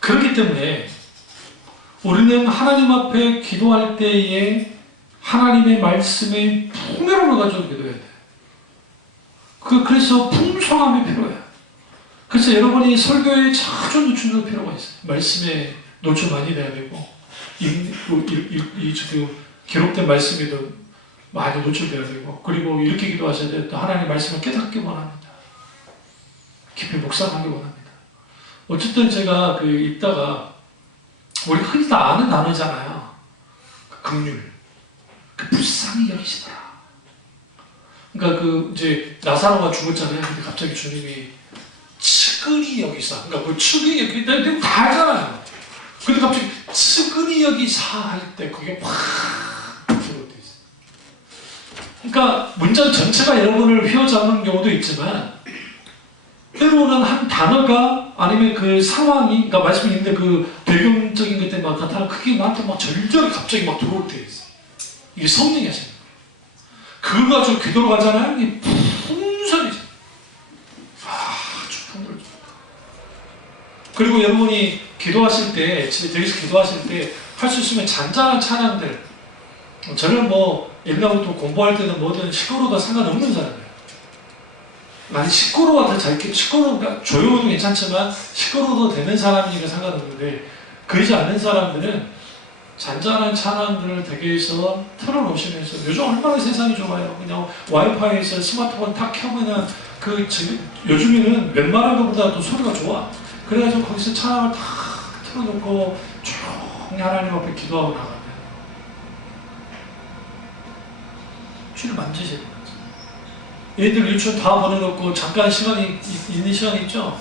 그렇기 때문에 우리는 하나님 앞에 기도할 때에 하나님의 말씀의 풍요로움을 가지고 기도해야 돼요. 그래서 풍성함이 필요해요. 그래서 여러분이 설교에 자주 노출될 필요가 있어요. 말씀에 노출 많이 돼야 되고 기록된 말씀에도 많이 노출돼야 되고, 그리고 이렇게 기도하셔야 돼요. 또 하나님의 말씀을 깨닫기 원합니다. 깊이 묵상하기 원합니다. 어쨌든 제가 읽다가 우리 흔히 다 아는 단어잖아요. 긍휼, 불쌍히 여기시다. 그러니까 이제 나사로가 죽었잖아요. 근데 갑자기 주님이 측은히 여기사. 그러니까 그 측은히 여기사, 내가 다 알잖아요. 근데 갑자기 측은히 여기사 할 때 그게 확 들어오게 돼 있어요. 그러니까 문장 전체가 여러분을 휘어잡는 경우도 있지만, 때로는 한 단어가 아니면 그 상황이, 그러니까 말씀이 있는데 그 배경적인 것 때문에 나타나 그게 나한테 막 절절히 갑자기 막 들어올 때 있어요. 이게 성령이 하시는 거예요. 그거 가지고 기도로 가잖아요. 이게 풍성해져요. 아주 풍성해져요. 그리고 여러분이 기도하실 때, 집에 여기서 기도하실 때 할 수 있으면 잔잔한 찬양들, 저는 뭐 옛날부터 공부할 때는 뭐든 시끄러워도 상관없는 사람이에요. 많이 시끄러워도 시끄러우니까 조용해도 괜찮지만 시끄러워도 되는 사람이니까 상관없는데, 그러지 않는 사람들은 잔잔한 찬양들을 댁에서 틀어놓으시면서, 요즘 얼마나 세상이 좋아요. 그냥 와이파이에서 스마트폰 탁 켜면은 요즘에는 웬만한 것보다 또 소리가 좋아. 그래가지고 거기서 찬양을 다 틀어놓고 조용히 하나님 앞에 기도하고 나가면 주를 만지셔야 돼요. 얘들 유치원 다 보내놓고 잠깐 시간이 있는 시간이 있죠?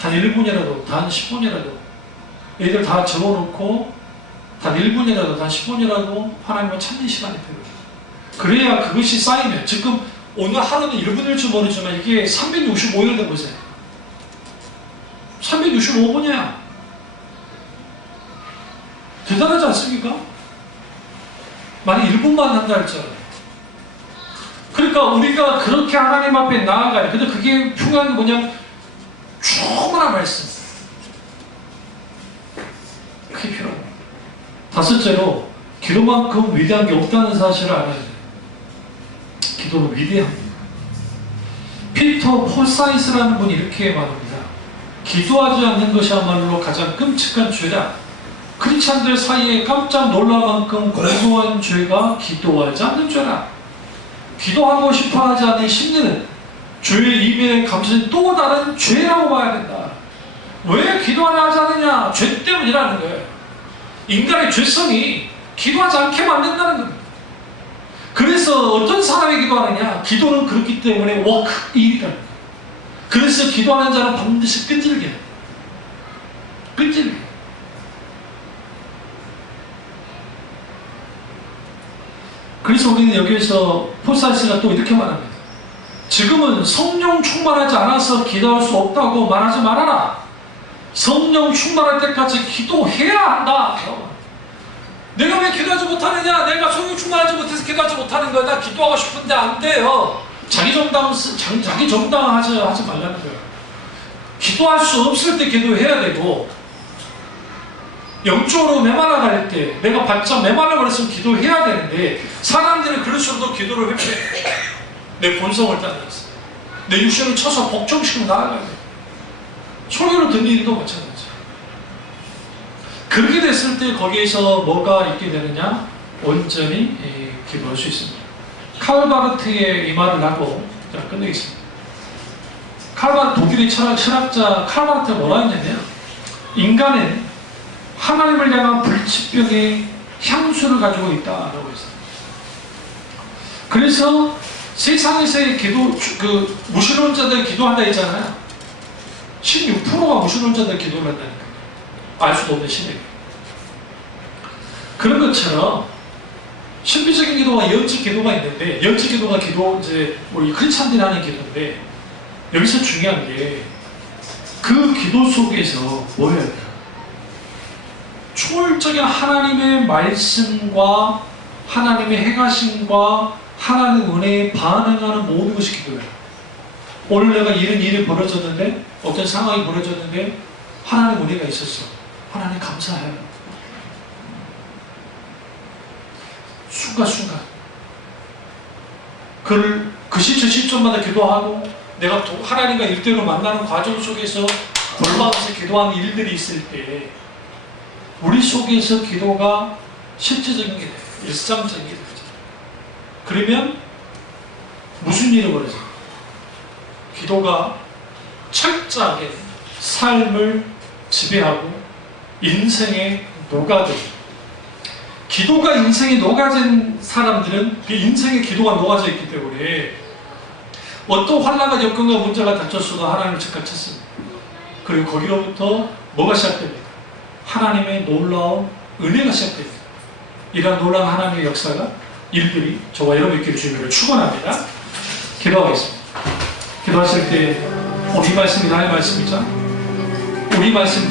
단 1분이라도, 단 10분이라도 얘들 다 적어놓고 단 1분이라도, 단 10분이라도 하나님을 찾는 시간이 필요해요. 그래야 그것이 쌓이면, 지금 오늘 하루는 1분일 줄 모르지만 이게 365일 돼보세요. 365분이야. 대단하지 않습니까? 만약 1분만 한다 할지라도. 그러니까 우리가 그렇게 하나님 앞에 나아가요. 근데 그게 중요한 게 뭐냐면 충분한 말씀. 그게 필요합니다. 다섯째로, 기도만큼 위대한 게 없다는 사실을 알아야 돼요. 기도는 위대합니다. 피터 폴사이스라는 분이 이렇게 말합니다. 기도하지 않는 것이야말로 가장 끔찍한 죄다. 크리스찬들 사이에 깜짝 놀랄 만큼 공고한 죄가 기도하지 않는 죄다. 기도하고 싶어 하지 않는 심리는 죄의 이면에 감춰진 또 다른 죄라고 봐야 된다. 왜 기도하려 하지 않느냐? 죄 때문이라는 거예요. 인간의 죄성이 기도하지 않게 만든다는 겁니다. 그래서 어떤 사람이 기도하느냐? 기도는 그렇기 때문에 워크, 일이라는 거예요. 그래서 기도하는 자는 반드시 끈질겨요. 끈질겨요. 그래서 우리는 여기에서 폴사이스가 또 이렇게 말합니다. 지금은 성령 충만하지 않아서 기도할 수 없다고 말하지 말아라. 성령 충만할 때까지 기도해야 한다. 내가 왜 기도하지 못하느냐? 내가 성령 충만하지 못해서 기도하지 못하는 거야. 나 기도하고 싶은데 안 돼요. 자기 정당하지 말라는 거예요. 기도할 수 없을 때 기도해야 되고, 영적으로 메말라갈 때, 내가 바짝 메말라버렸으면 기도해야 되는데, 사람들은 그럴수록 기도를 회피해. 내 본성을 따라서 내 육신을 쳐서 복종시키고 나아가야 돼. 소리로 듣는 일도 마찬가지야. 그렇게 됐을 때 거기에서 뭐가 있게 되느냐? 온전히 기도할 수 있습니다. 칼바르트의 이 말을 하고 끝내겠습니다. 독일의 철학자 칼바르트가 뭐라 했냐면, 인간은 하나님을 향한 불치병의 향수를 가지고 있다라고 했어요. 그래서 세상에서의 기도, 무신론자들 기도한다 했잖아요. 16%가 무슨 혼자들 기도를 한다는 거예요. 알 수도 없는 신에게. 그런 것처럼 신비적인 기도와 영적 기도가 있는데, 영적 기도가 이제 우리 크리스찬들이 하는 기도인데, 여기서 중요한 게 그 기도 속에서 뭐예요? 초월적인 하나님의 말씀과 하나님의 행하심과 하나님의 은혜에 반응하는 모든 것이 기도예요. 오늘 내가 이런 일이 벌어졌는데, 어떤 상황이 벌어졌는데 하나님의 은혜가 있었어. 하나님 감사해요. 순간순간 그 시점 시점마다 기도하고, 내가 하나님과 일대로 만나는 과정 속에서 돌아가면서 기도하는 일들이 있을 때 우리 속에서 기도가 실제적인 게 돼요. 일상적인 게 되죠. 그러면 무슨 일이 벌어져요? 기도가 철저하게 삶을 지배하고 인생에 녹아들어요. 기도가 인생에 녹아진 사람들은 그 인생에 기도가 녹아져 있기 때문에 어떤 환난과 역경과 문제가 닥쳤어도 하나님을 즉각 찾습니다. 그리고 거기로부터 뭐가 시작됩니까? 하나님의 놀라운 은혜가 시작됩니다. 이러한 놀라운 하나님의 역사가, 일들이 저와 여러분 있기를 주님으로 축원합니다. 기도하겠습니다. 기도하실 때 우리 말씀이 나의 말씀이자 우리 말씀